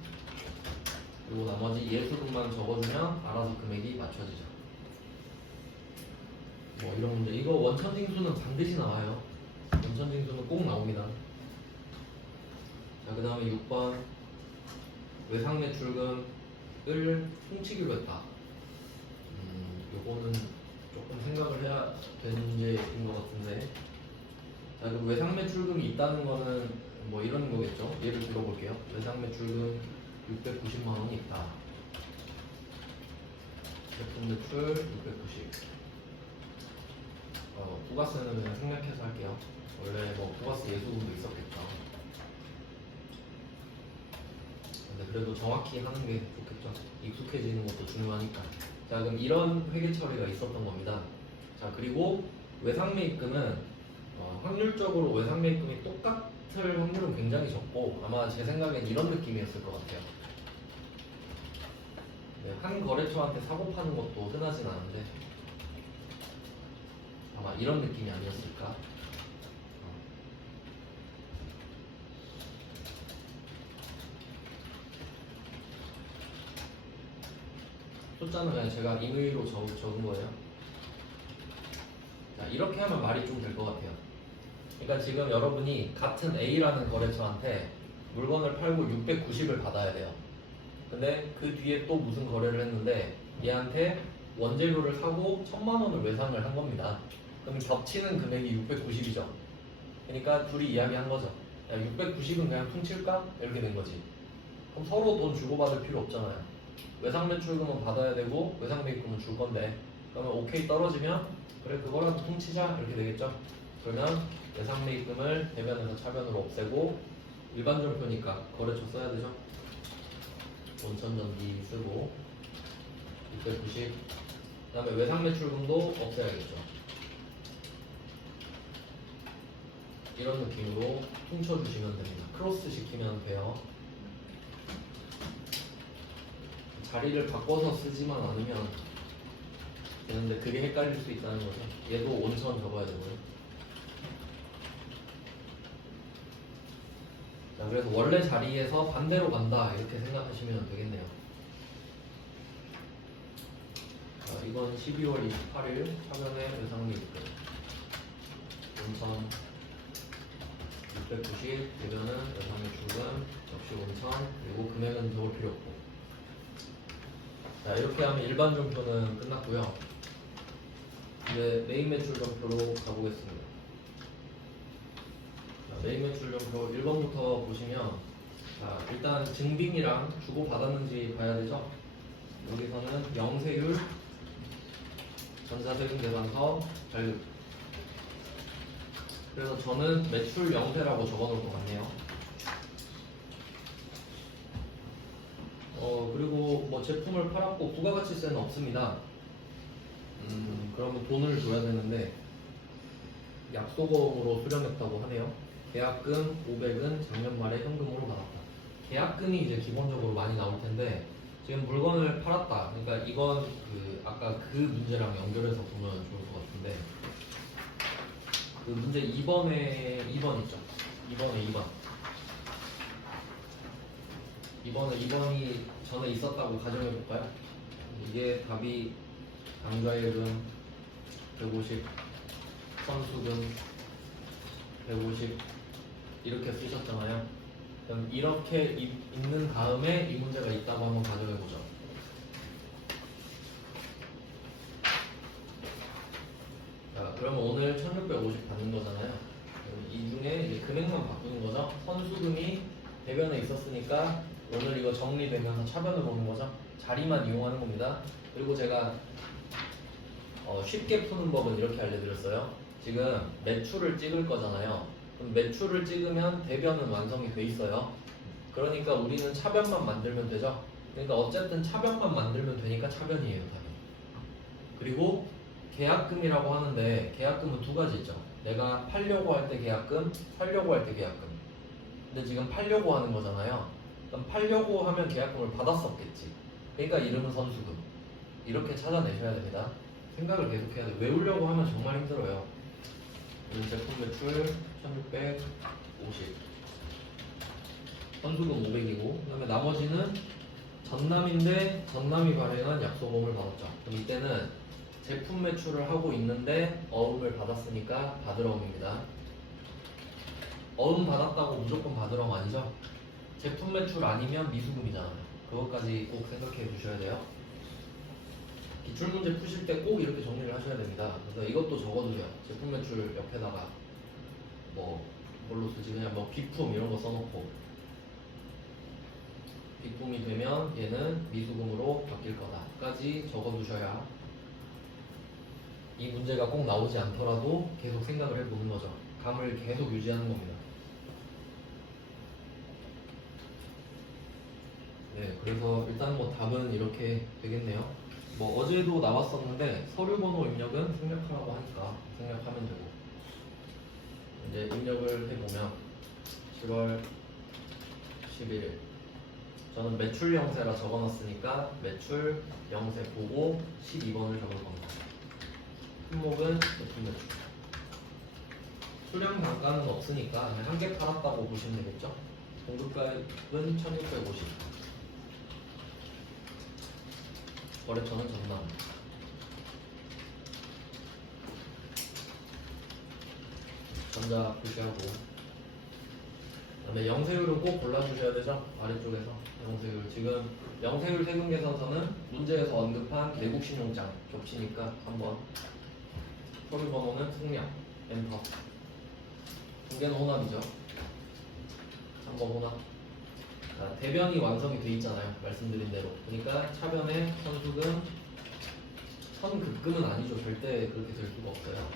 그리고 나머지 예수금만 적어주면 알아서 금액이 맞춰지죠. 뭐 이런 문제. 이거 원천징수는 반드시 나와요. 원천징수는 꼭 나옵니다. 자, 그 다음에 6번 외상 매출금을 통치기로 했다. 요거는 조금 생각을 해야 되는 문제인 것 같은데. 자, 그 외상 매출금이 있다는 거는 뭐 이런 거겠죠. 예를 들어볼게요. 외상 매출금 690만 원이 있다. 제품 매출 690. 부가세는 그냥 생략해서 할게요. 원래 뭐 부가세 예수금도 있었겠죠. 근데 그래도 정확히 하는 게 좋겠죠. 익숙해지는 것도 중요하니까. 자, 그럼 이런 회계 처리가 있었던 겁니다. 자, 그리고 외상매입금은 확률적으로 외상매입금이 똑같을 확률은 굉장히 적고, 아마 제 생각엔 이런 느낌이었을 것 같아요. 네, 한 거래처한테 사고 파는 것도 흔하진 않은데 아마 이런 느낌이 아니었을까. 숫자는 그냥 제가 임의로 적은 거예요. 자, 이렇게 하면 말이 좀 될 것 같아요. 그러니까 지금 여러분이 같은 A라는 거래처한테 물건을 팔고 690을 받아야 돼요. 근데 그 뒤에 또 무슨 거래를 했는데 얘한테 원재료를 사고 1000만 원을 외상을 한 겁니다. 그럼 겹치는 금액이 690이죠. 그러니까 둘이 이야기한 거죠. 야, 690은 그냥 퉁칠까? 이렇게 된 거지. 그럼 서로 돈 주고받을 필요 없잖아요. 외상 매출금은 받아야 되고 외상 매입금은 줄 건데, 그러면 오케이 떨어지면 그래 그거라도 퉁치자 이렇게 되겠죠. 그러면 외상 매입금을 대변에서 차변으로 없애고 일반전표니까 거래처 써야 되죠. 원천전기 쓰고 690. 그 다음에 외상 매출금도 없애야겠죠. 이런 느낌으로 퉁쳐주시면 됩니다. 크로스 시키면 돼요. 자리를 바꿔서 쓰지만 않으면 되는데 그게 헷갈릴 수 있다는 거죠. 얘도 온천 적어야 되고요. 자, 그래서 원래 자리에서 반대로 간다 이렇게 생각하시면 되겠네요. 자, 이건 12월 28일 화면에 외상매입금 온천 690, 대변은 외상매출금 역시 온천, 그리고 금액은 적을 필요 없고. 자, 이렇게 하면 일반 전표는 끝났고요. 이제 메인 매출 전표로 가보겠습니다. 자, 메인 매출 전표 1번부터 보시면, 자, 일단 증빙이랑 주고 받았는지 봐야 되죠. 여기서는 영세율, 전자세금 계산서, 발급. 그래서 저는 매출 영세라고 적어놓을 것 같네요. 그리고 뭐 제품을 팔았고 부가가치세는 없습니다. 그러면 돈을 줘야 되는데 약소금으로 수령했다고 하네요. 계약금 500은 작년 말에 현금으로 받았다. 계약금이 이제 기본적으로 많이 나올 텐데 지금 물건을 팔았다. 그러니까 이건 그 아까 그 문제랑 연결해서 보면 좋을 것 같은데, 그 문제 2번 있죠. 2번에 2번이 전에 있었다고 가정해 볼까요? 이게 답이 당좌예금 150, 선수금 150 이렇게 쓰셨잖아요. 그럼 이렇게 있는 다음에 이 문제가 있다고 한번 가정해 보죠. 자, 그러면 오늘 1650 받는 거잖아요. 이 중에 이제 금액만 바꾸는 거죠. 선수금이 대변에 있었으니까 오늘 이거 정리되면서 차변으로 오는 거죠. 자리만 이용하는 겁니다. 그리고 제가 쉽게 푸는 법은 이렇게 알려드렸어요. 지금 매출을 찍을 거잖아요. 그럼 매출을 찍으면 대변은 완성이 돼 있어요. 그러니까 우리는 차변만 만들면 되죠. 그러니까 어쨌든 차변만 만들면 되니까 차변이에요, 답이. 그리고 계약금이라고 하는데 계약금은 두 가지 있죠. 내가 팔려고 할 때 계약금, 살려고 할 때 계약금. 근데 지금 팔려고 하는 거잖아요. 그럼 팔려고 하면 계약금을 받았었겠지. 그러니까 이름은 선수금. 이렇게 찾아내셔야 됩니다. 생각을 계속 해야 돼요. 외우려고 하면 정말 힘들어요. 제품 매출 1650, 선수금 500이고, 그 다음에 나머지는 전남인데 전남이 발행한 약소금을 받았죠. 그럼 이때는 제품 매출을 하고 있는데 어음을 받았으니까 받으러옴입니다. 어음 받았다고 무조건 받으러옴 아니죠? 제품 매출 아니면 미수금이잖아요. 그것까지 꼭 생각해 주셔야 돼요. 기출문제 푸실 때 꼭 이렇게 정리를 하셔야 됩니다. 그래서 이것도 적어두세요. 제품 매출 옆에다가 뭐 뭘로 쓰지? 그냥 뭐 비품 이런 거 써놓고 비품이 되면 얘는 미수금으로 바뀔 거다까지 적어두셔야 이 문제가 꼭 나오지 않더라도 계속 생각을 해보는 거죠. 감을 계속 유지하는 겁니다. 네, 그래서 일단 뭐 답은 이렇게 되겠네요. 뭐 어제도 나왔었는데 서류 번호 입력은 생략하라고 하니까 생략하면 되고, 이제 입력을 해보면 10월 11일 저는 매출 영세라 적어놨으니까 매출 영세 보고 12번을 적을 겁니다. 품목은 제품 매출. 수량 단가는 없으니까 그냥 한 개 팔았다고 보시면 되겠죠. 공급가액은 1650. 거래처는 전남. 전자 표시하고. 그다음에 영세율은 꼭 골라주셔야 되죠. 아래쪽에서 영세율. 지금 영세율 세금 계산서는 문제에서 언급한 내국 신용장 겹치니까 한번. 서류 번호는 승량, 엔터. 중개는 혼합이죠. 3번 혼합. 자, 대변이 완성이 돼 있잖아요. 말씀드린 대로. 그러니까 차변에 선수금, 선급금은 아니죠. 절대 그렇게 될 수가 없어요.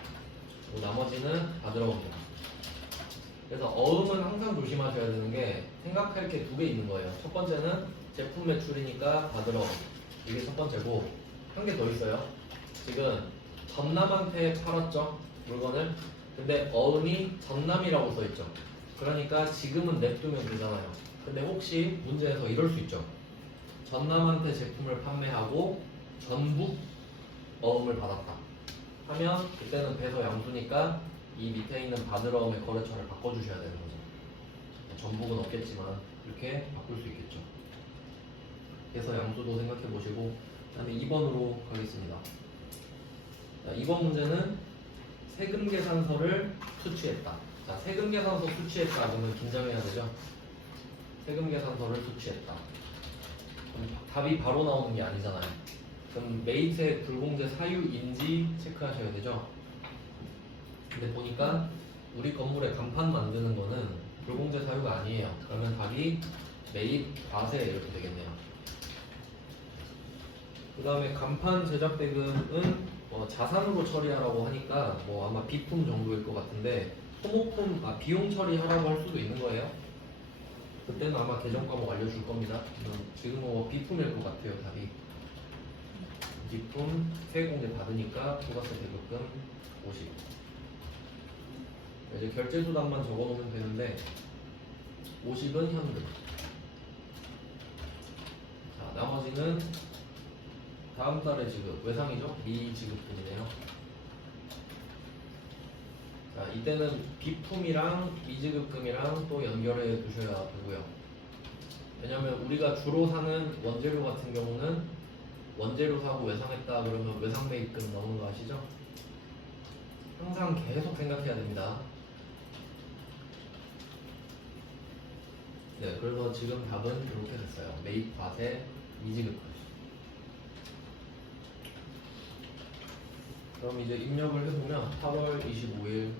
그리고 나머지는 다 들어갑니다. 그래서 어음은 항상 조심하셔야 되는 게 생각할 게 두 개 있는 거예요. 첫 번째는 제품 매출이니까 다 들어가고. 이게 첫 번째고, 한 개 더 있어요. 지금 전남한테 팔았죠, 물건을. 근데 어음이 전남이라고 써있죠. 그러니까 지금은 냅두면 되잖아요. 근데 혹시 문제에서 이럴 수 있죠. 전남한테 제품을 판매하고 전북 어음을 받았다 하면 그때는 배서 양수니까 이 밑에 있는 받으러음의 거래처를 바꿔주셔야 되는 거죠. 전북은 없겠지만 이렇게 바꿀 수 있겠죠. 배서 양수도 생각해 보시고, 그 다음에 2번으로 가겠습니다. 자, 2번 문제는 세금 계산서를 수취했다. 자, 세금 계산서 수취했다 그러면 긴장해야 되죠. 세금 계산서를 수취했다. 그럼 답이 바로 나오는 게 아니잖아요. 그럼 매입세 불공제 사유인지 체크하셔야 되죠. 근데 보니까 우리 건물에 간판 만드는 거는 불공제 사유가 아니에요. 그러면 답이 매입 과세 이렇게 되겠네요. 그 다음에 간판 제작 대금은 자산으로 처리하라고 하니까 뭐 아마 비품 정도일 것 같은데 소모품, 비용 처리하라고 할 수도 있는 거예요. 그때는 아마 계정 과목 알려줄 겁니다. 지금은 뭐 비품일 것 같아요. 답이 비품 세액공제 받으니까 부가세 대급금 50. 이제 결제수단만 적어놓으면 되는데 50은 현금. 자, 나머지는 다음 달에 지급, 외상이죠? 미지급분이네요. 자, 이때는 비품이랑 미지급금이랑 또 연결해 두셔야 되고요. 왜냐면 우리가 주로 사는 원재료 같은 경우는 원재료 사고 외상했다 그러면 외상 매입금 나오는 거 아시죠? 항상 계속 생각해야 됩니다. 네, 그래서 지금 답은 이렇게 됐어요. 매입 과세 미지급금. 그럼 이제 입력을 해보면 8월 25일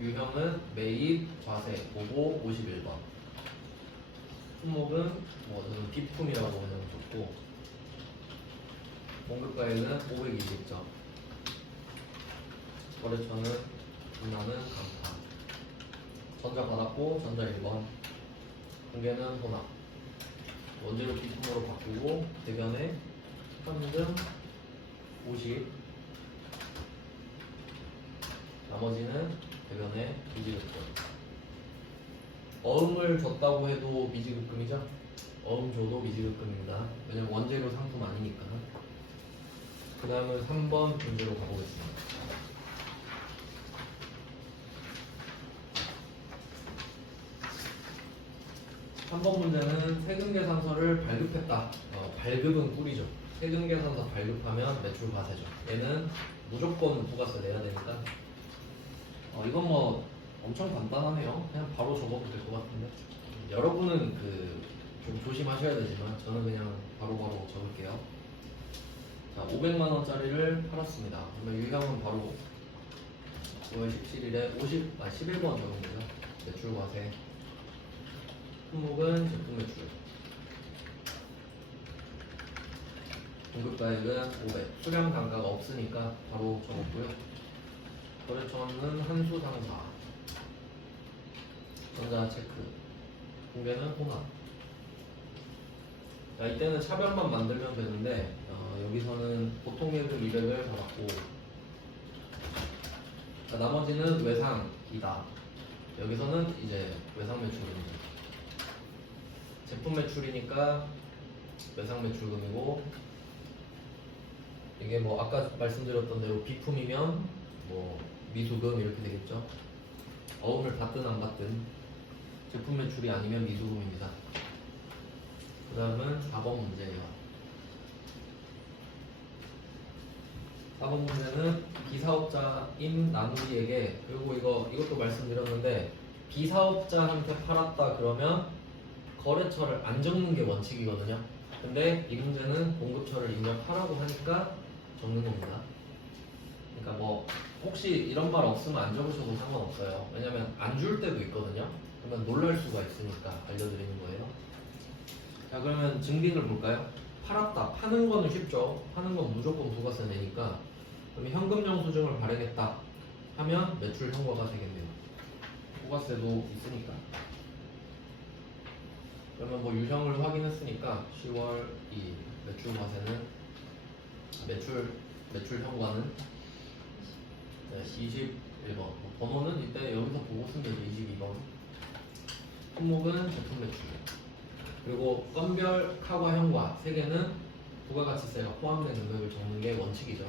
유형은 매입 과세 보고 51번. 품목은 뭐 저는 비품이라고 그냥 줬고, 공급가액은 520점. 거래처는 전남은 강타. 전자 받았고 전자 1번. 공개는 혼합. 원재료 비품으로 바꾸고 대변에 현금 50. 나머지는 대변에 미지급금. 어음을 줬다고 해도 미지급금이죠? 어음 줘도 미지급금입니다. 왜냐면 원재료 상품 아니니까. 그 다음은 3번 문제로 가보겠습니다. 3번 문제는 세금계산서를 발급했다. 발급은 꿀이죠. 세금계산서 발급하면 매출 과세죠. 얘는 무조건 부가세 내야 되니까. 이건 뭐 엄청 간단하네요. 그냥 바로 적어도 될 것 같은데. 여러분은 좀 조심하셔야 되지만 저는 그냥 바로바로 적을게요. 자, 500만 원짜리를 팔았습니다. 그러면 유형은 바로 5월 17일에 11번 적은 거죠. 매출 과세. 품목은 제품 매출. 공급가액은 500. 수량 단가가 없으니까 바로 적었고요. 거래처는 한수상사. 전자체크. 공개는 홍합. 자, 이때는 차별만 만들면 되는데 여기서는 보통 예금 200을 받았고, 자, 나머지는 외상이다. 여기서는 이제 외상 매출입니다. 제품 매출이니까 외상 매출금이고, 이게 뭐 아까 말씀드렸던 대로 비품이면 뭐 미수금 이렇게 되겠죠. 어음을 받든 안 받든 제품 매출이 아니면 미수금입니다. 그 다음은 4번 문제예요. 4번 문제는 비사업자인 나누기에게, 그리고 이것도 말씀드렸는데, 비사업자한테 팔았다 그러면 거래처를 안 적는 게 원칙이거든요. 근데 이 문제는 공급처를 입력하라고 하니까 적는 겁니다. 그러니까 뭐 혹시 이런 말 없으면 안 적으셔도 상관없어요. 왜냐면 안 줄 때도 있거든요. 그러면 놀랄 수가 있으니까 알려드리는 거예요. 자, 그러면 증빙을 볼까요? 팔았다. 파는 거는 쉽죠. 파는 건 무조건 부가세 내니까. 그러면 현금 영수증을 발행했다 하면 매출 현과가 되겠네요. 부가세도 있으니까. 그러면 뭐 유형을 확인했으니까 10월 2일 매출 과세는 매출 현과는 21번. 번호는 이때 여기서 보고 쓰면 되죠. 22번. 품목은 제품 매출. 그리고 건별 카과 현과 3개는 부가가치세가 포함된 금액을 적는 게 원칙이죠.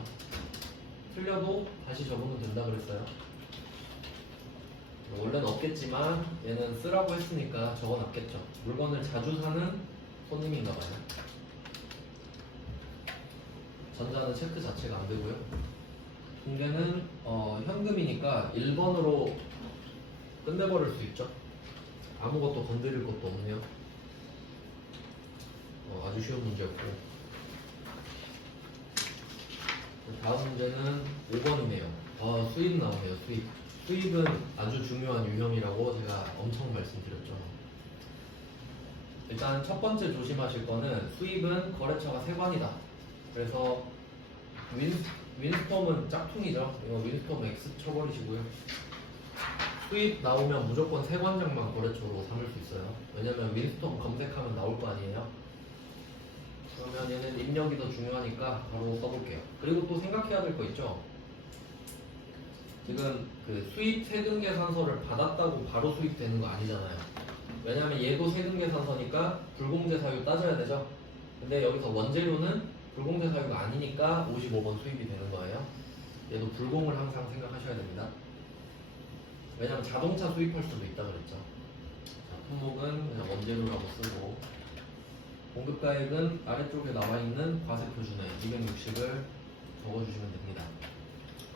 틀려도 다시 적으면 된다 그랬어요. 원래는 없겠지만 얘는 쓰라고 했으니까 적어놨겠죠. 물건을 자주 사는 손님인가 봐요. 전자는 체크 자체가 안 되고요. 공개는 현금이니까 1번으로 끝내버릴 수 있죠. 아무것도 건드릴 것도 없네요. 아주 쉬운 문제였고, 다음 문제는 5번이네요. 수입 나오네요. 수입은 아주 중요한 유형이라고 제가 엄청 말씀드렸죠. 일단 첫 번째 조심하실 거는 수입은 거래처가 세관이다. 그래서 윈스톰은 짝퉁이죠. 이거 윈스톰 X 쳐버리시고요. 수입 나오면 무조건 세관장만 거래처로 삼을 수 있어요. 왜냐면 윈스톰 검색하면 나올 거 아니에요. 그러면 얘는 입력이 더 중요하니까 바로 써볼게요. 그리고 또 생각해야 될 거 있죠. 지금 수입 세금 계산서를 받았다고 바로 수입되는 거 아니잖아요. 왜냐면 얘도 세금 계산서니까 불공제 사유 따져야 되죠. 근데 여기서 원재료는 불공제 사유가 아니니까 55번 수입이 되는 거예요. 얘도 불공을 항상 생각하셔야 됩니다. 왜냐면 자동차 수입할 수도 있다 그랬죠. 자, 품목은 그냥 원재료라고 쓰고, 공급가액은 아래쪽에 나와 있는 과세 표준에 260을 적어주시면 됩니다.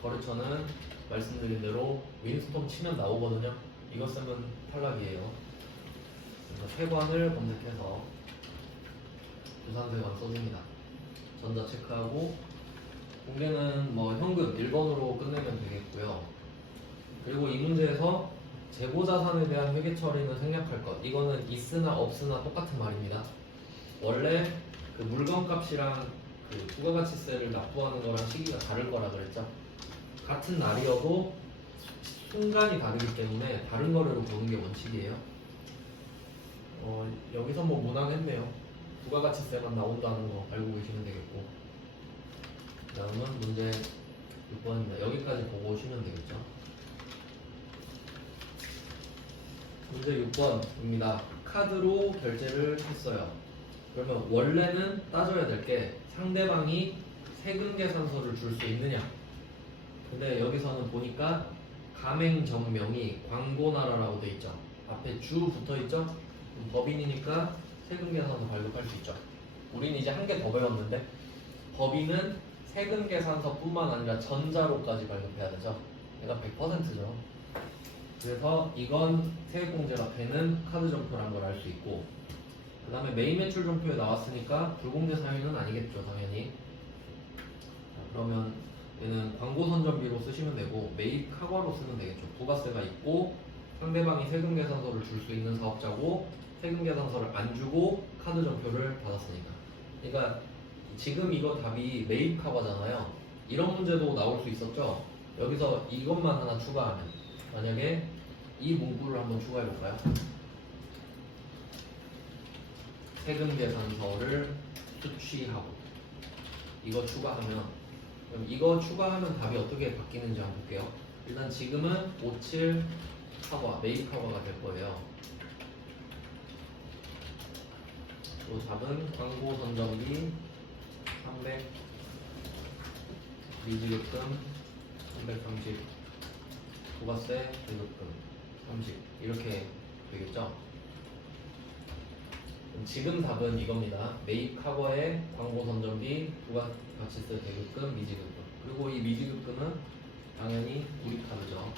거래처는 말씀드린 대로 윈스톰 치면 나오거든요. 이거 쓰면 탈락이에요. 그래서 세관을 검색해서 부산세관 써줍니다. 전자 체크하고, 공개는 뭐 현금 1번으로 끝내면 되겠고요. 그리고 이 문제에서 재고자산에 대한 회계 처리는 생략할 것. 이거는 있으나 없으나 똑같은 말입니다. 원래 물건값이랑 부가가치세를 납부하는 거랑 시기가 다를 거라 그랬죠. 같은 날이어도 순간이 다르기 때문에 다른 거래로 보는 게 원칙이에요. 여기서 뭐 무난했네요. 부가가치세만 나온다는 거 알고 계시면 되겠고, 그 다음은 문제 6번입니다. 여기까지 보고 오시면 되겠죠. 문제 6번입니다. 카드로 결제를 했어요. 그러면 원래는 따져야 될 게 상대방이 세금 계산서를 줄 수 있느냐. 근데 여기서는 보니까 가맹점명이 광고나라라고 돼 있죠. 앞에 주 붙어 있죠. 법인이니까 세금 계산서 발급할 수 있죠. 우린 이제 한 개 더 배웠는데, 법인은 세금 계산서뿐만 아니라 전자로까지 발급해야 되죠. 얘가 100%죠. 그래서 이건 세액공제가 되는 카드 점표란 걸 알 수 있고, 그 다음에 메인 매출 점표에 나왔으니까 불공제 사유는 아니겠죠, 당연히. 자, 그러면 얘는 광고 선전비로 쓰시면 되고 매입 카과로 쓰면 되겠죠. 부가세가 있고 상대방이 세금 계산서를 줄 수 있는 사업자고 세금 계산서를 안 주고 카드 점표를 받았으니까. 그러니까 지금 이거 답이 매입 카과잖아요. 이런 문제도 나올 수 있었죠. 여기서 이것만 하나 추가하면, 만약에 이 문구를 한번 추가해 볼까요? 세금 계산서를 수취하고, 이거 추가하면, 그럼 이거 추가하면 답이 어떻게 바뀌는지 한번 볼게요. 일단 지금은 57 카과, 매입 카과가 될 거예요. 또 답은 광고 선정비 300, 미지급금 330, 부가세 대급금 30 이렇게 되겠죠. 지금 답은 이겁니다. 매입 카거에 광고 선정비, 부가가치세 대급금, 미지급금. 그리고 이 미지급금은 당연히 우리 카드죠.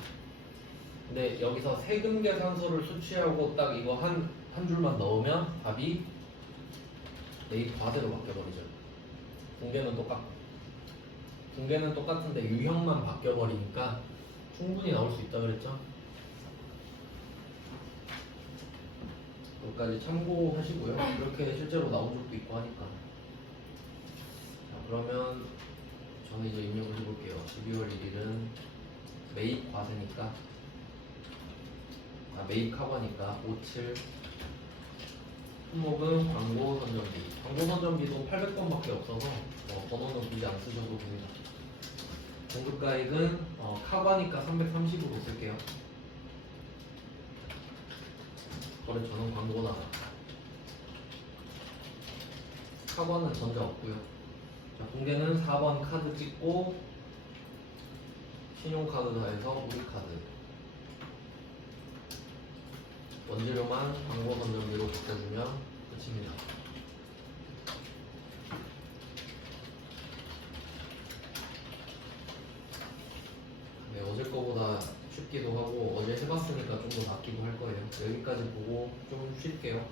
근데 여기서 세금 계산서를 수취하고 딱 이거 한 줄만 넣으면 답이 매입 과세로 바뀌어버리죠. 공개는 똑같은데 유형만 바뀌어버리니까 충분히 나올 수 있다 그랬죠. 여기까지 참고하시고요. 이렇게 실제로 나온 적도 있고 하니까. 자, 그러면 저는 이제 입력을 해볼게요. 12월 1일은 매입 과세니까, 매입 카바니까 57 품목은 광고 선전비. 광고 선전비도 800번밖에 없어서 번호는 굳이 안 쓰셔도 됩니다. 공급가액은 카바니까 330으로 쓸게요. 거래처는 광고나. 카바는 전자 없고요. 자, 공개는 4번 카드 찍고 신용카드 다 해서 우리 카드. 원재료만 광고 선전비로 바꿔주면 끝입니다. 네, 어제 거보다 쉽기도 하고 어제 해봤으니까 좀 더 낫기도 할 거예요. 여기까지 보고 좀 쉴게요.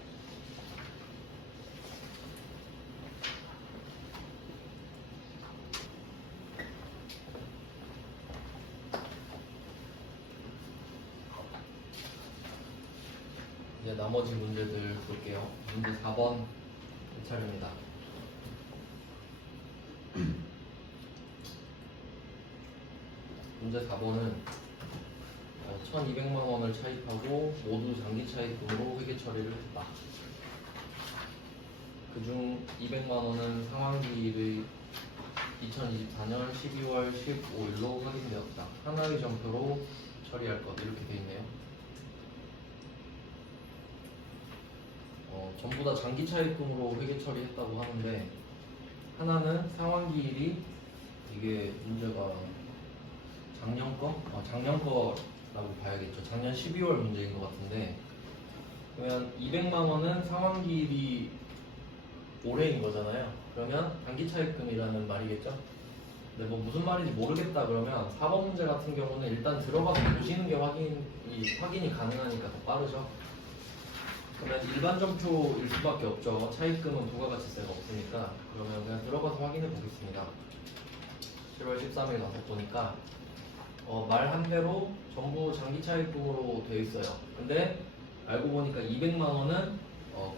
이제 나머지 문제들 볼게요. 문제 4번 차례입니다. 문제 4번은 1200만 원을 차입하고 모두 장기 차입금으로 회계 처리를 했다. 그중 200만 원은 상환기일의 2024년 12월 15일로 확인되었다. 하나의 점표로 처리할 것, 이렇게 되어 있네요. 전부 다 장기 차입금으로 회계 처리했다고 하는데, 하나는 상환기일이, 이게 문제가 작년 거라고 봐야겠죠. 작년 12월 문제인 것 같은데, 그러면 200만 원은 상환기일이 올해인 거잖아요. 그러면 단기 차입금이라는 말이겠죠. 근데 뭐 무슨 말인지 모르겠다 그러면 4번 문제 같은 경우는 일단 들어가서 보시는 게 확인이 가능하니까 더 빠르죠. 그러면 일반 점표일 수밖에 없죠. 차입금은 부가가치세가 없으니까. 그러면 그냥 들어가서 확인해 보겠습니다. 7월 13일 가서 보니까 말한 대로 전부 장기 차입금으로 되어 있어요. 근데 알고 보니까 200만 원은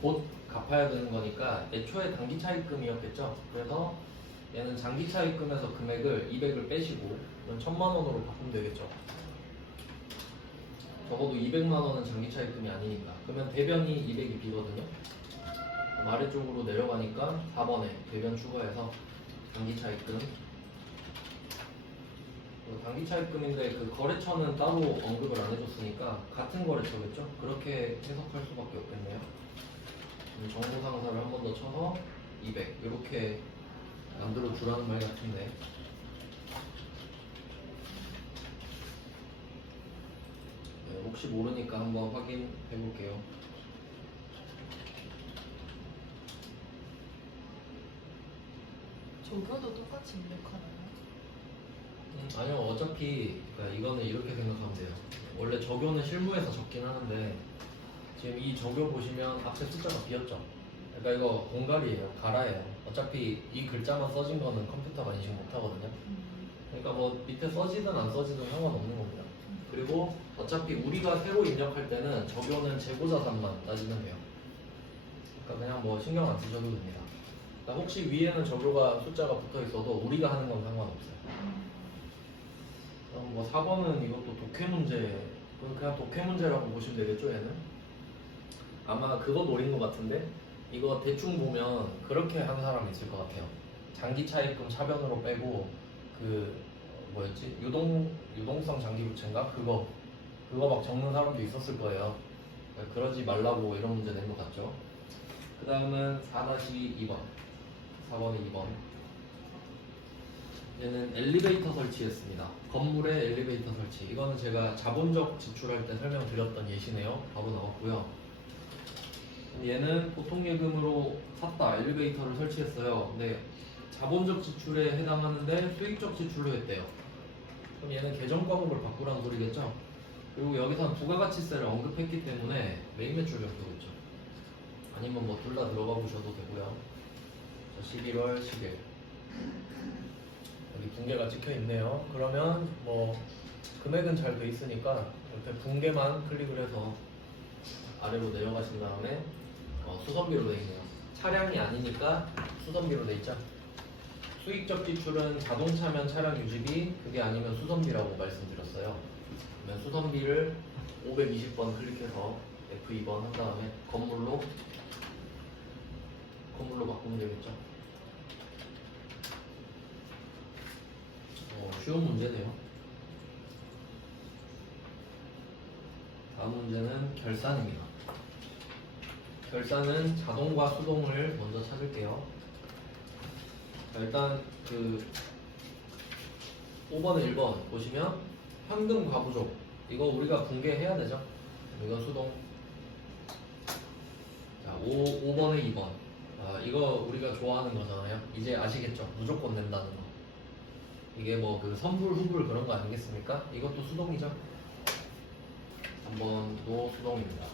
곧 갚아야 되는 거니까 애초에 단기 차입금이었겠죠. 그래서 얘는 장기 차입금에서 금액을 200을 빼시고 1000만 원으로 바꾸면 되겠죠. 적어도 200만 원은 장기 차입금이 아니니까. 그러면 대변이 200이 비거든요. 아래쪽으로 내려가니까 4번에 대변 추가해서 장기 차입금. 단기 차입금인데 그 거래처는 따로 언급을 안 해줬으니까 같은 거래처겠죠? 그렇게 해석할 수밖에 없겠네요. 정보상사를 한 번 더 쳐서 200 이렇게 만들어 주라는 말 같은데, 네, 혹시 모르니까 한번 확인해 볼게요. 조교도 똑같이 입력하나요? 아니요, 어차피 그러니까 이거는 이렇게 생각하면 돼요. 원래 적요는 실무에서 적긴 하는데 지금 이 적요 보시면 앞에 숫자가 비었죠. 그러니까 이거 공갈이에요, 가라예요. 어차피 이 글자만 써진 거는 컴퓨터가 인식 못 하거든요. 그러니까 뭐 밑에 써지든 안 써지든 상관없는 겁니다. 그리고 어차피 우리가 새로 입력할 때는 적요는 재고자산만 따지면 돼요. 그러니까 그냥 뭐 신경 안 쓰셔도 됩니다. 그러니까 혹시 위에는 적요가 숫자가 붙어 있어도 우리가 하는 건 상관없어요. 그럼 뭐 4번은 이것도 독해 문제, 그냥 독해 문제라고 보시면 되겠죠, 얘는? 아마 그거 노린 것 같은데 이거 대충 보면 그렇게 한 사람이 있을 것 같아요. 장기 차입금 차변으로 빼고 그 뭐였지? 유동성 장기 부채인가? 그거 막 적는 사람도 있었을 거예요. 그러지 말라고 이런 문제 낸 것 같죠. 그 다음은 4-2번 4번이 2번. 얘는 엘리베이터 설치했습니다. 건물에 엘리베이터 설치. 이거는 제가 자본적 지출할 때 설명드렸던 예시네요. 바로 나왔고요. 얘는 보통 예금으로 샀다. 엘리베이터를 설치했어요. 근데 자본적 지출에 해당하는데 수익적 지출로 했대요. 그럼 얘는 계정 과목을 바꾸라는 소리겠죠? 그리고 여기서 부가가치세를 언급했기 때문에 매입 매출 별도겠죠. 아니면 뭐 둘 다 들어가 보셔도 되고요. 11월 10일 여기 분계가 찍혀 있네요. 그러면 뭐 금액은 잘 돼 있으니까 옆에 분계만 클릭을 해서 아래로 내려가신 다음에 수선비로 돼 있네요. 차량이 아니니까 수선비로 돼 있죠. 수익적 지출은 자동차면 차량 유지비, 그게 아니면 수선비라고 말씀드렸어요. 그러면 수선비를 520번 클릭해서 F2번 한 다음에 건물로 바꾸면 되겠죠. 쉬운 문제네요. 다음 문제는 결산입니다. 결산은 자동과 수동을 먼저 찾을게요. 자, 일단 그 5번에 1번 보시면 현금 과부족 이거 우리가 분개해야 되죠. 이건 수동. 자, 5번에 2번 이거 우리가 좋아하는 거잖아요. 이제 아시겠죠? 무조건 낸다는 거. 이게 뭐 그 선불 후불 그런 거 아니겠습니까? 이것도 수동이죠. 3번도 수동입니다.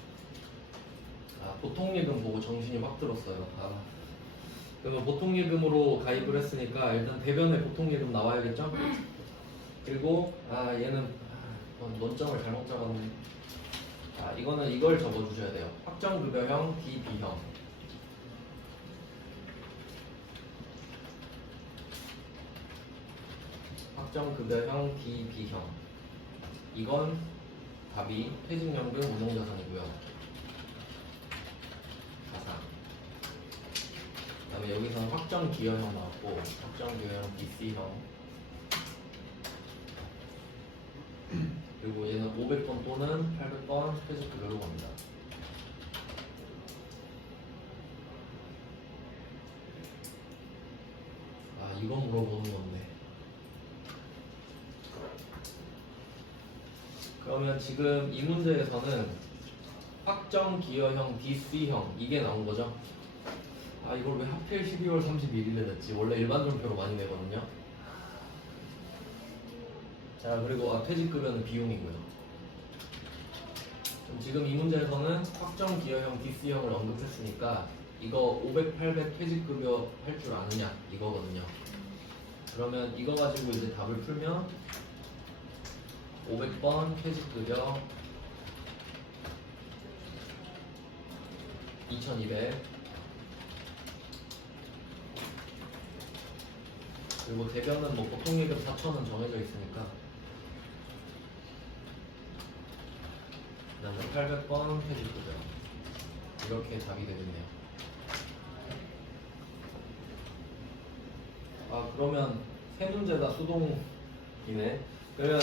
보통 예금 보고 정신이 확 들었어요. 그러면 보통 예금으로 가입을 했으니까 일단 대변에 보통 예금 나와야겠죠? 그리고 얘는 논점을 잘못 잡았네. 이거는 이걸 적어주셔야 돼요. 확정급여형 DB형. 확정급여형 DB형. 이건 답이 퇴직연금 운용자산이고요. 자산. 그 다음에 여기서는 확정기여형 나왔고 확정기여형 DC형. 그리고 얘는 500번 또는 800번 퇴직급여로 갑니다. 이건 물어보는 건데. 그러면 지금 이 문제에서는 확정기여형 DC형 이게 나온 거죠. 이걸 왜 하필 12월 31일에 냈지? 원래 일반전표로 많이 내거든요. 자, 그리고 퇴직급여는 비용이고요. 지금 이 문제에서는 확정기여형 DC형을 언급했으니까 이거 500, 800 퇴직급여 할 줄 아느냐 이거거든요. 그러면 이거 가지고 이제 답을 풀면 500번 퇴직급여 2200 그리고 대변은 뭐 보통 예금 4,000원 정해져 있으니까 그 다음에 800번 퇴직급여 이렇게 답이 되겠네요. 그러면 세 문제 다 수동이네. 그러면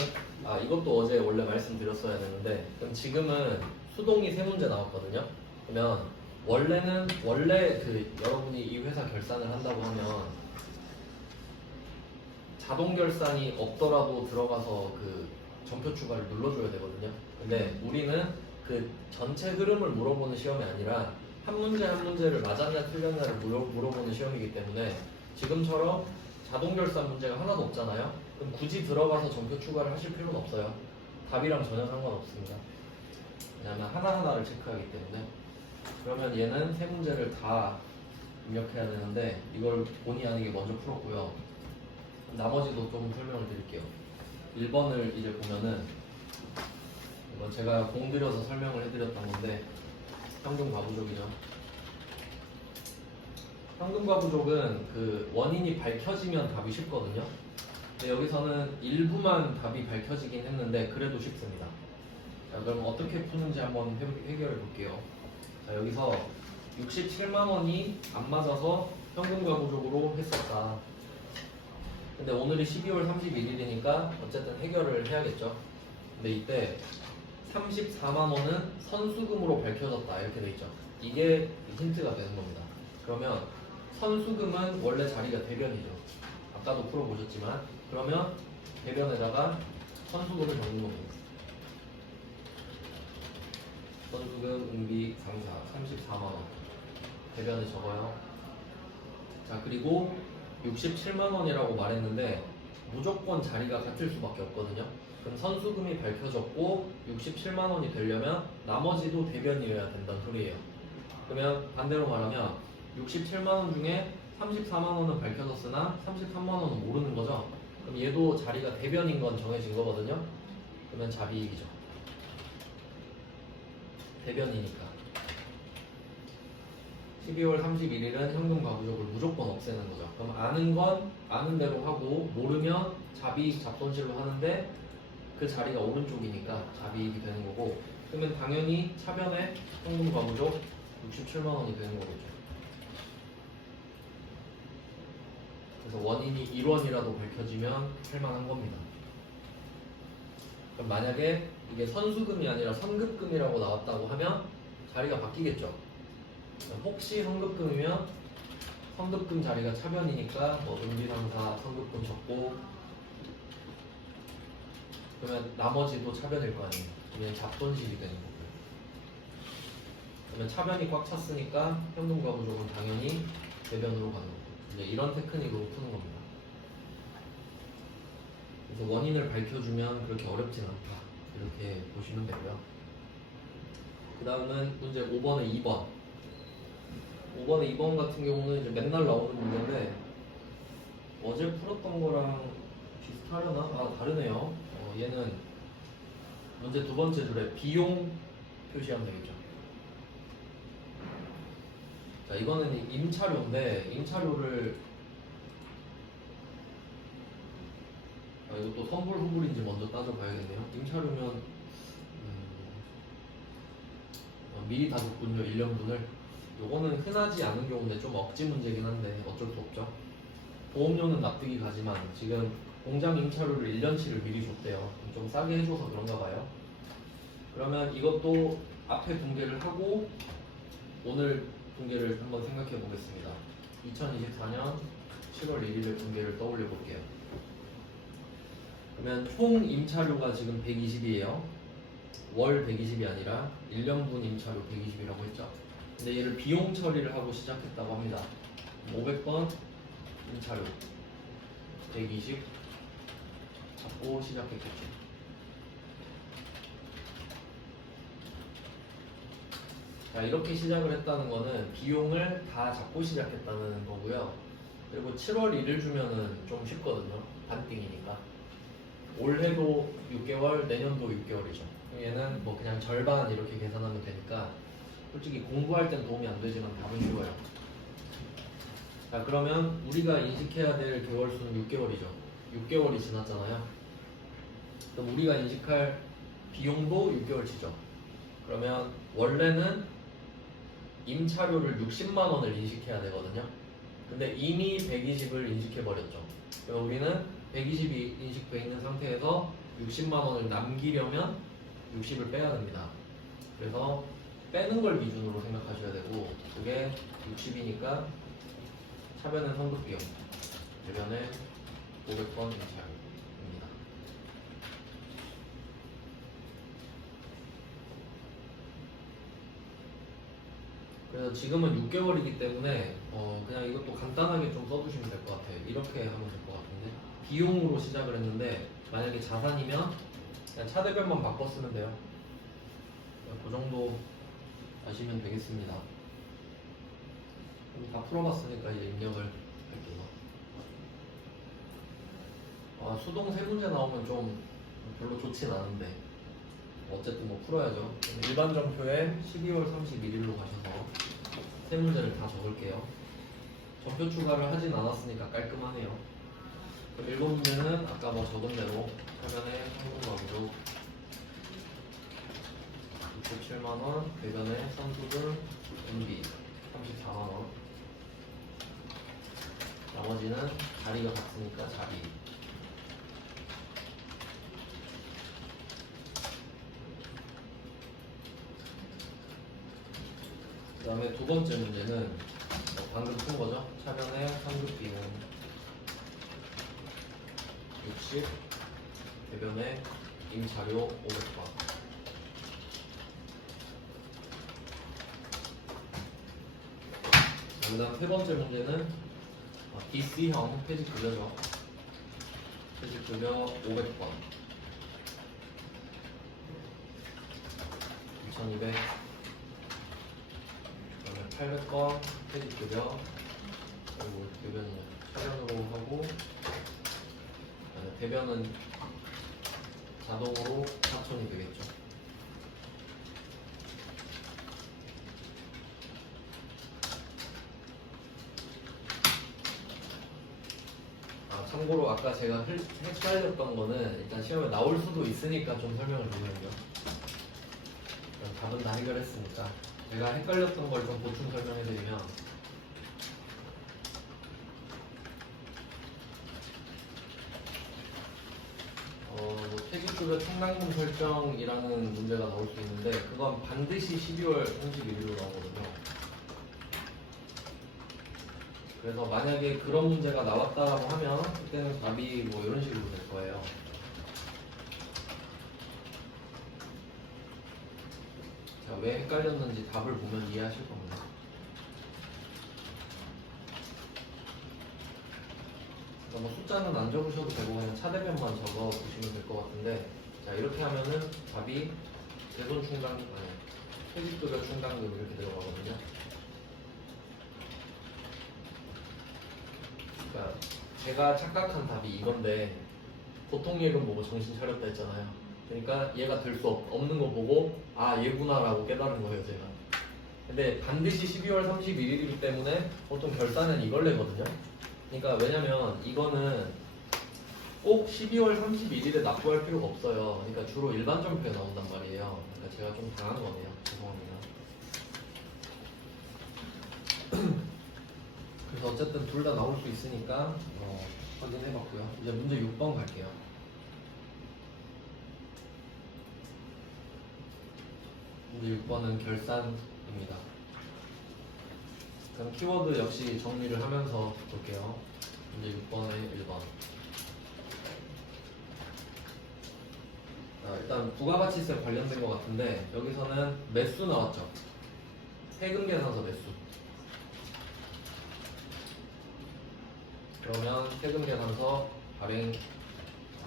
이것도 어제 원래 말씀드렸어야 되는데 그럼 지금은 수동이 세 문제 나왔거든요. 그러면 원래 그 여러분이 이 회사 결산을 한다고 하면 자동 결산이 없더라도 들어가서 그 전표 추가를 눌러줘야 되거든요. 근데 우리는 그 전체 흐름을 물어보는 시험이 아니라 한 문제 한 문제를 맞았냐 틀렸냐를 물어보는 시험이기 때문에 지금처럼 자동 결산 문제가 하나도 없잖아요. 그럼 굳이 들어가서 점표 추가를 하실 필요는 없어요. 답이랑 전혀 상관없습니다. 왜냐하면 하나하나를 체크하기 때문에. 그러면 얘는 세 문제를 다 입력해야 되는데 이걸 본의 아니게 먼저 풀었고요. 나머지도 좀 설명을 드릴게요. 1번을 이제 보면은 이건 제가 공들여서 설명을 해드렸던 건데 현금과 부족이죠. 현금과 부족은 그 원인이 밝혀지면 답이 쉽거든요. 근데 여기서는 일부만 답이 밝혀지긴 했는데 그래도 쉽습니다. 자, 그럼 어떻게 푸는지 한번 해결해 볼게요. 자, 여기서 67만 원이 안 맞아서 현금과 부족으로 했었다. 근데 오늘이 12월 31일이니까 어쨌든 해결을 해야겠죠. 근데 이때 34만 원은 선수금으로 밝혀졌다 이렇게 돼 있죠. 이게 힌트가 되는 겁니다. 그러면 선수금은 원래 자리가 대변이죠. 아까도 풀어보셨지만 그러면 대변에다가 선수금을 적는 겁니다. 선수금 응비 상사 34만 원 대변에 적어요. 자, 그리고 67만 원이라고 말했는데 무조건 자리가 같을 수밖에 없거든요. 그럼 선수금이 밝혀졌고 67만 원이 되려면 나머지도 대변이어야 된다는 소리예요. 그러면 반대로 말하면 67만 원 중에 34만 원은 밝혀졌으나 33만 원은 모르는 거죠. 그럼 얘도 자리가 대변인 건 정해진 거거든요. 그러면 잡이익이죠. 대변이니까. 12월 31일은 현금과 부족을 무조건 없애는 거죠. 그럼 아는 건 아는 대로 하고 모르면 잡이익 잡손실로 하는데 그 자리가 오른쪽이니까 잡이익이 되는 거고 그러면 당연히 차변에 현금과 부족 67만 원이 되는 거겠죠. 그래서 원인이 1원이라도 밝혀지면 할만한 겁니다. 그럼 만약에 이게 선수금이 아니라 선급금이라고 나왔다고 하면 자리가 바뀌겠죠. 혹시 선급금이면 선급금 자리가 차변이니까 뭐 응비상사 선급금 적고 그러면 나머지도 차변일 거 아니에요. 그러면 잡손실이 되는 거고요. 그러면 차변이 꽉 찼으니까 현금과 부족은 당연히 대변으로 가는 거고 이제 이런 테크닉으로 푸는 겁니다. 그래서 원인을 밝혀주면 그렇게 어렵진 않다 이렇게 보시면 되고요. 그 다음은 문제 5번에 2번 5번에 2번 같은 경우는 이제 맨날 나오는 문제인데 어제 풀었던 거랑 비슷하려나? 아 다르네요. 얘는 문제 두 번째 줄에 비용 표시하면 되겠죠. 자 이거는 임차료인데 임차료를 이것도 선불 후불인지 먼저 따져봐야겠네요. 임차료면 미리 다 줬군요. 1년분을. 요거는 흔하지 않은 경우인데 좀 억지 문제긴 한데 어쩔 수 없죠. 보험료는 납득이 가지만 지금 공장 임차료를 1년치를 미리 줬대요. 좀 싸게 해줘서 그런가 봐요. 그러면 이것도 앞에 분개를 하고 오늘 분개를 한번 생각해 보겠습니다. 2024년 7월 1일의 분개를 떠올려 볼게요. 그러면 총 임차료가 지금 120이에요. 월 120이 아니라 1년분 임차료 120이라고 했죠. 근데 얘를 비용 처리를 하고 시작했다고 합니다. 500번 임차료 120 잡고 시작했겠죠. 자, 이렇게 시작을 했다는 거는 비용을 다 잡고 시작했다는 거고요. 그리고 7월 1일 주면은 좀 쉽거든요. 반띵이니까. 올해도 6개월, 내년도 6개월이죠. 얘는 뭐 그냥 절반 이렇게 계산하면 되니까 솔직히 공부할 땐 도움이 안 되지만 답은 쉬워요. 자, 그러면 우리가 인식해야 될 개월 수는 6개월이죠. 6개월이 지났잖아요. 그럼 우리가 인식할 비용도 6개월치죠. 그러면 원래는 임차료를 60만 원을 인식해야 되거든요. 근데 이미 120을 인식해 버렸죠. 그럼 우리는 120이 인식돼 있는 상태에서 60만 원을 남기려면 60을 빼야 됩니다. 그래서 빼는 걸 기준으로 생각하셔야 되고 그게 60이니까 차변은 선급비용, 대변은 500번 임차료입니다. 그래서 그래서 지금은 6개월이기 때문에 그냥 이것도 간단하게 좀 써주시면 될 것 같아요. 이렇게 하면 될 것 같은데 비용으로 시작을 했는데 만약에 자산이면 그냥 차대별만 바꿔 쓰면 돼요. 그 정도 아시면 되겠습니다. 그럼 다 풀어봤으니까 이제 입력을 할게요. 수동 세 문제 나오면 좀 별로 좋진 않은데 어쨌든 뭐 풀어야죠. 일반 전표에 12월 31일로 가셔서 세 문제를 다 적을게요. 전표 추가를 하진 않았으니까 깔끔하네요. 그럼 1번 문제는 아까 뭐 적은 대로 화면에 항공과교육 67만원, 배변에 선수들 연비 34만원. 나머지는 자리가 같으니까 자리. 그 다음에 두 번째 문제는 방금 푼 거죠. 차변의 상급비는 60, 대변의 임자료 500번. 그 다음 세 번째 문제는 BC형 퇴직급여죠. 퇴직급여 500번. 2200. 800건 퇴직급여, 그리고 대변은 차변으로 하고, 대변은 자동으로 4,000이 되겠죠. 참고로 아까 제가 헷갈렸던 거는 일단 시험에 나올 수도 있으니까 좀 설명을 드리면요. 답은 다 해결했으니까. 제가 헷갈렸던 걸 좀 보충 설명해드리면 뭐 퇴직급여 총량금 설정이라는 문제가 나올 수 있는데 그건 반드시 12월 31일로 나오거든요. 그래서 만약에 그런 문제가 나왔다고 하면 그때는 답이 뭐 이런 식으로 될 거예요. 왜 헷갈렸는지 답을 보면 이해하실 겁니다. 그러니까 뭐 숫자는 안 적으셔도 되고 그냥 차대변만 적어 보시면 될 것 같은데, 자 이렇게 하면은 답이 대손 충당 아니 퇴직급여 충당금 이렇게 들어가거든요. 그러니까 제가 착각한 답이 이건데 보통 예금 보고 정신 차렸다 했잖아요. 그러니까 얘가 될 수 없는 거 보고 얘구나라고 깨달은 거예요 제가. 근데 반드시 12월 31일이기 때문에 보통 결산은 이걸 내거든요. 그러니까 왜냐면 이거는 꼭 12월 31일에 납부할 필요가 없어요. 그러니까 주로 일반 전표에 나온단 말이에요. 그러니까 제가 좀 당한 거네요. 죄송합니다. 그래서 어쨌든 둘 다 나올 수 있으니까 확인해봤고요. 이제 문제 6번 갈게요. 문제 6번은 결산입니다. 그럼 키워드 역시 정리를 하면서 볼게요. 문제 6번에 1번. 일단 부가가치세 관련된 것 같은데 여기서는 매수 나왔죠. 세금 계산서 매수. 그러면 세금 계산서 발행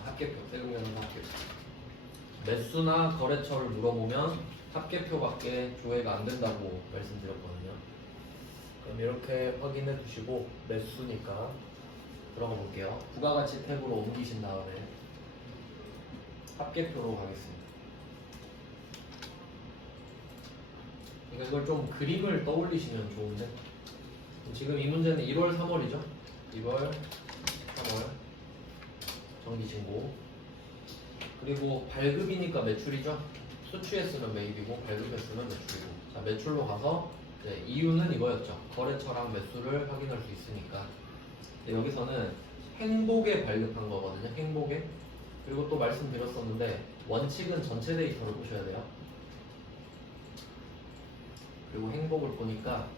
합계표, 세금 계산서 합계표. 매수나 거래처를 물어보면 합계표밖에 조회가 안 된다고 말씀드렸거든요. 그럼 이렇게 확인해 두시고 매수니까 들어가 볼게요. 부가가치 탭으로 옮기신 다음에 합계표로 가겠습니다. 그러니까 이걸 좀 그림을 떠올리시면 좋은데 지금 이 문제는 1월 3월이죠. 2월 3월 정기신고, 그리고 발급이니까 매출이죠. 수취했으면 매입이고 발급했으면 매출이고. 자 매출로 가서 이유는 이거였죠. 거래처랑 매수를 확인할 수 있으니까. 근데 여기서는 행복에 발급한 거거든요. 행복에. 그리고 또 말씀드렸었는데 원칙은 전체 데이터를 보셔야 돼요. 그리고 행복을 보니까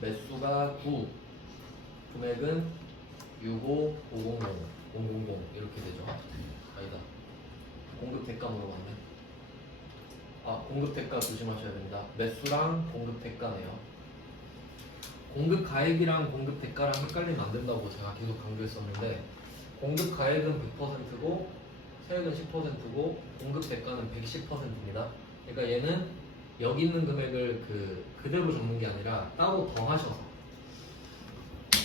매수가 9, 금액은 65, 500, 000 이렇게 되죠. 아니다. 공급 대가 물어봤네. 공급 대가 조심하셔야 됩니다. 매수랑 공급 대가네요. 공급 가액이랑 공급 대가랑 헷갈리면 안 된다고 제가 계속 강조했었는데, 공급 가액은 100%고 세액은 10%고 공급 대가는 110%입니다. 그러니까 얘는 여기 있는 금액을 그대로 적는 게 아니라 따로 더하셔서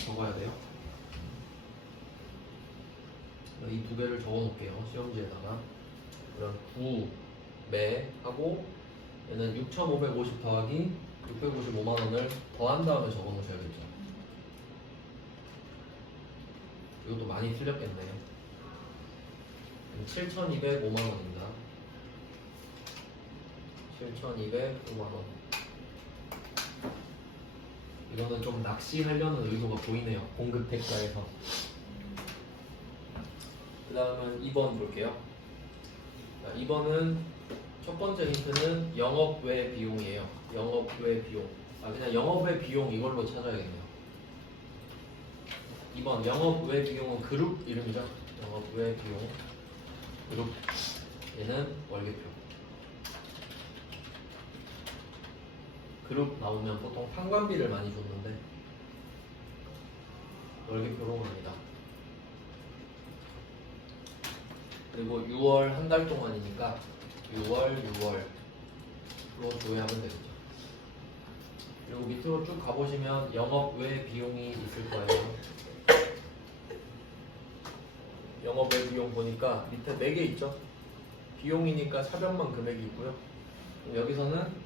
적어야 돼요. 이 두 개를 적어 놓을게요. 시험지에다가. 그럼 9매 하고 얘는 6,550 더하기 655만 원을 더한 다음에 적어 놓으셔야겠죠. 이것도 많이 틀렸겠네요. 7,205만 원입니다. 7,205만 원. 이거는 좀 낚시하려는 의도가 보이네요. 공급 대가에서. 그 다음은 2번 볼게요. 2번은 첫 번째 힌트는 영업 외 비용이에요. 영업 외 비용. 그냥 영업 외 비용 이걸로 찾아야겠네요. 2번 영업 외 비용은 그룹 이름이죠. 영업 외 비용. 그룹. 얘는 월계표. 그룹 나오면 보통 상관비를 많이 줬는데 월계표로 갑니다. 그리고 6월 한 달 동안이니까 6월로 조회하면 되겠죠. 그리고 밑으로 쭉 가보시면 영업 외 비용이 있을 거예요. 영업 외 비용 보니까 밑에 4개 있죠. 비용이니까 차변만 금액이 있고요. 여기서는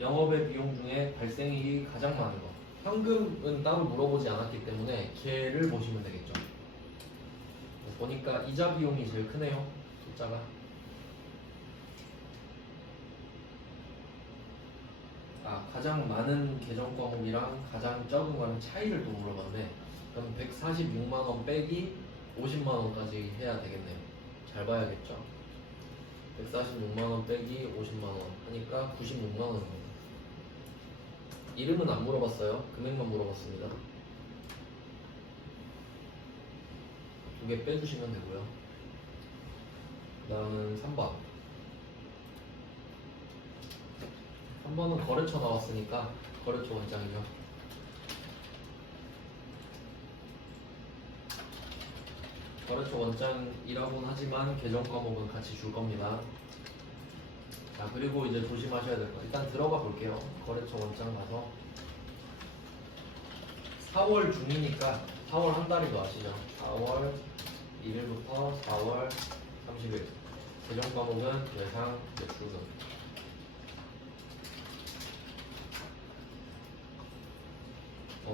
영업 외 비용 중에 발생이 가장 많은 거. 현금은 따로 물어보지 않았기 때문에 걔를 보시면 되겠죠. 보니까 이자 비용이 제일 크네요. 숫자가. 가장 많은 계정 과목이랑 가장 적은 거는 차이를 또 물어봤네. 그럼 146만 원 빼기 50만 원까지 해야 되겠네요. 잘 봐야겠죠. 146만 원 빼기 50만 원 하니까 96만 원입니다. 이름은 안 물어봤어요. 금액만 물어봤습니다. 두 개 빼주시면 되고요. 그 다음은 3번. 3번은 거래처 나왔으니까 거래처 원장이죠. 거래처 원장이라고는 하지만 계정 과목은 같이 줄 겁니다. 자, 그리고 이제 조심하셔야 될 거. 일단 들어가 볼게요. 거래처 원장 가서 4월 중이니까 4월 한 달이 더 아시죠? 4월 1일부터 4월 30일. 계정 과목은 외상 매출금.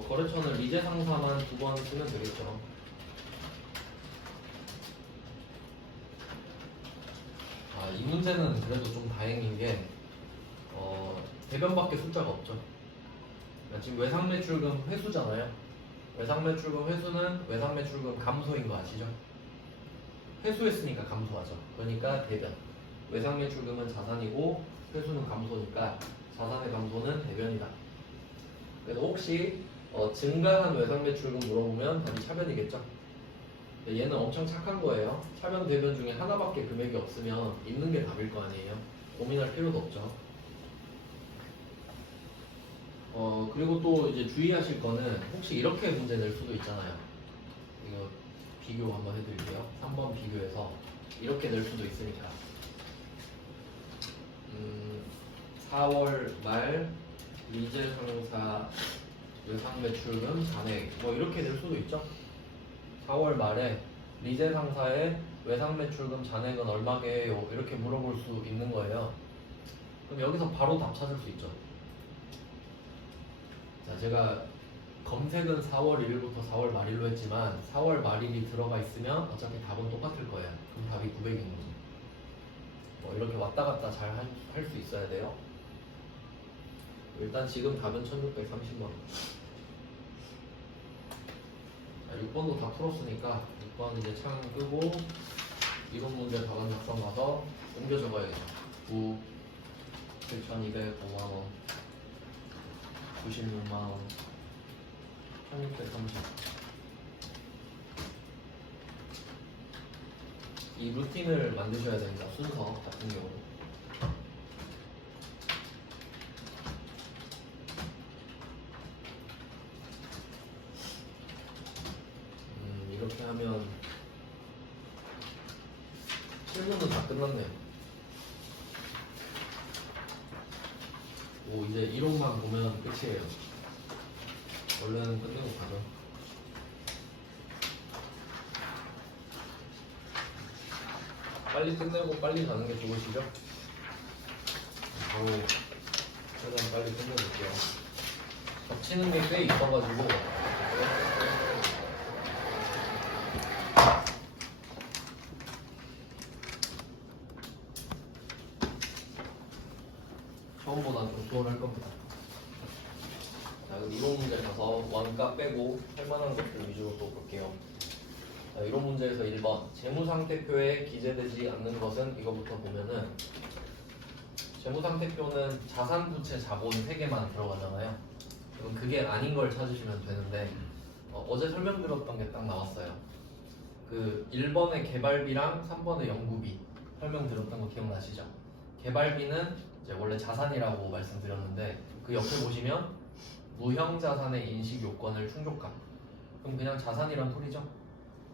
거래처는 리제 상사만 2번 쓰면 되겠죠. 이 문제는 그래도 좀 다행인 게 대변밖에 숫자가 없죠. 지금 외상 매출금 회수잖아요. 외상 매출금 회수는 외상 매출금 감소인 거 아시죠? 회수했으니까 감소하죠. 그러니까 대변. 외상 매출금은 자산이고 회수는 감소니까 자산의 감소는 대변이다. 그래서 혹시 증가한 외상 매출금 물어보면 답이 차변이겠죠. 얘는 엄청 착한 거예요. 차변 대변 중에 하나밖에 금액이 없으면 있는 게 답일 거 아니에요. 고민할 필요도 없죠. 그리고 또 이제 주의하실 거는 혹시 이렇게 문제 낼 수도 있잖아요. 이거 비교 한번 해드릴게요. 3번 비교해서 이렇게 낼 수도 있으니까 4월 말 리제 상사 외상 매출금 잔액 이렇게 낼 수도 있죠. 4월 말에 리제 상사의 외상 매출금 잔액은 얼마게요? 이렇게 물어볼 수 있는 거예요. 그럼 여기서 바로 답 찾을 수 있죠. 자, 제가 검색은 4월 1일부터 4월 말일로 했지만 4월 말일이 들어가 있으면 어차피 답은 똑같을 거예요. 그럼 답이 900인 거지. 이렇게 왔다 갔다 잘 할 수 있어야 돼요. 일단 지금 답은 1630만. 6번도 다 풀었으니까 6번 이제 창 끄고 이론 문제 답안 작성 가서 옮겨 적어야겠죠. 9, 7,205만 원, 96만 원, 1630. 이 루틴을 만드셔야 됩니다. 순서 같은 경우. 하면 실무는 다 끝났네요. 오, 이제 이론만 보면 끝이에요. 얼른 끝내고 가죠. 빨리 끝내고 빨리 가는 게 좋으시죠? 바로 최대한 빨리 끝내볼게요. 겹치는 게 꽤 있어가지고 처음보다 좀 수월할 겁니다. 자, 그럼 이론 문제 가서 원가 빼고 할 만한 것들 위주로 또 볼게요. 자, 이론 문제에서 1번 재무상태표에 기재되지 않는 것은 이거부터 보면은 재무상태표는 자산, 부채, 자본 3개만 들어가잖아요. 그럼 그게 아닌 걸 찾으시면 되는데 어제 설명드렸던 게 딱 나왔어요. 그 1번의 개발비랑 3번의 연구비 설명드렸던 거 기억나시죠? 개발비는 이제 원래 자산이라고 말씀드렸는데 그 옆에 보시면 무형자산의 인식 요건을 충족함. 그럼 그냥 자산이란 소리죠?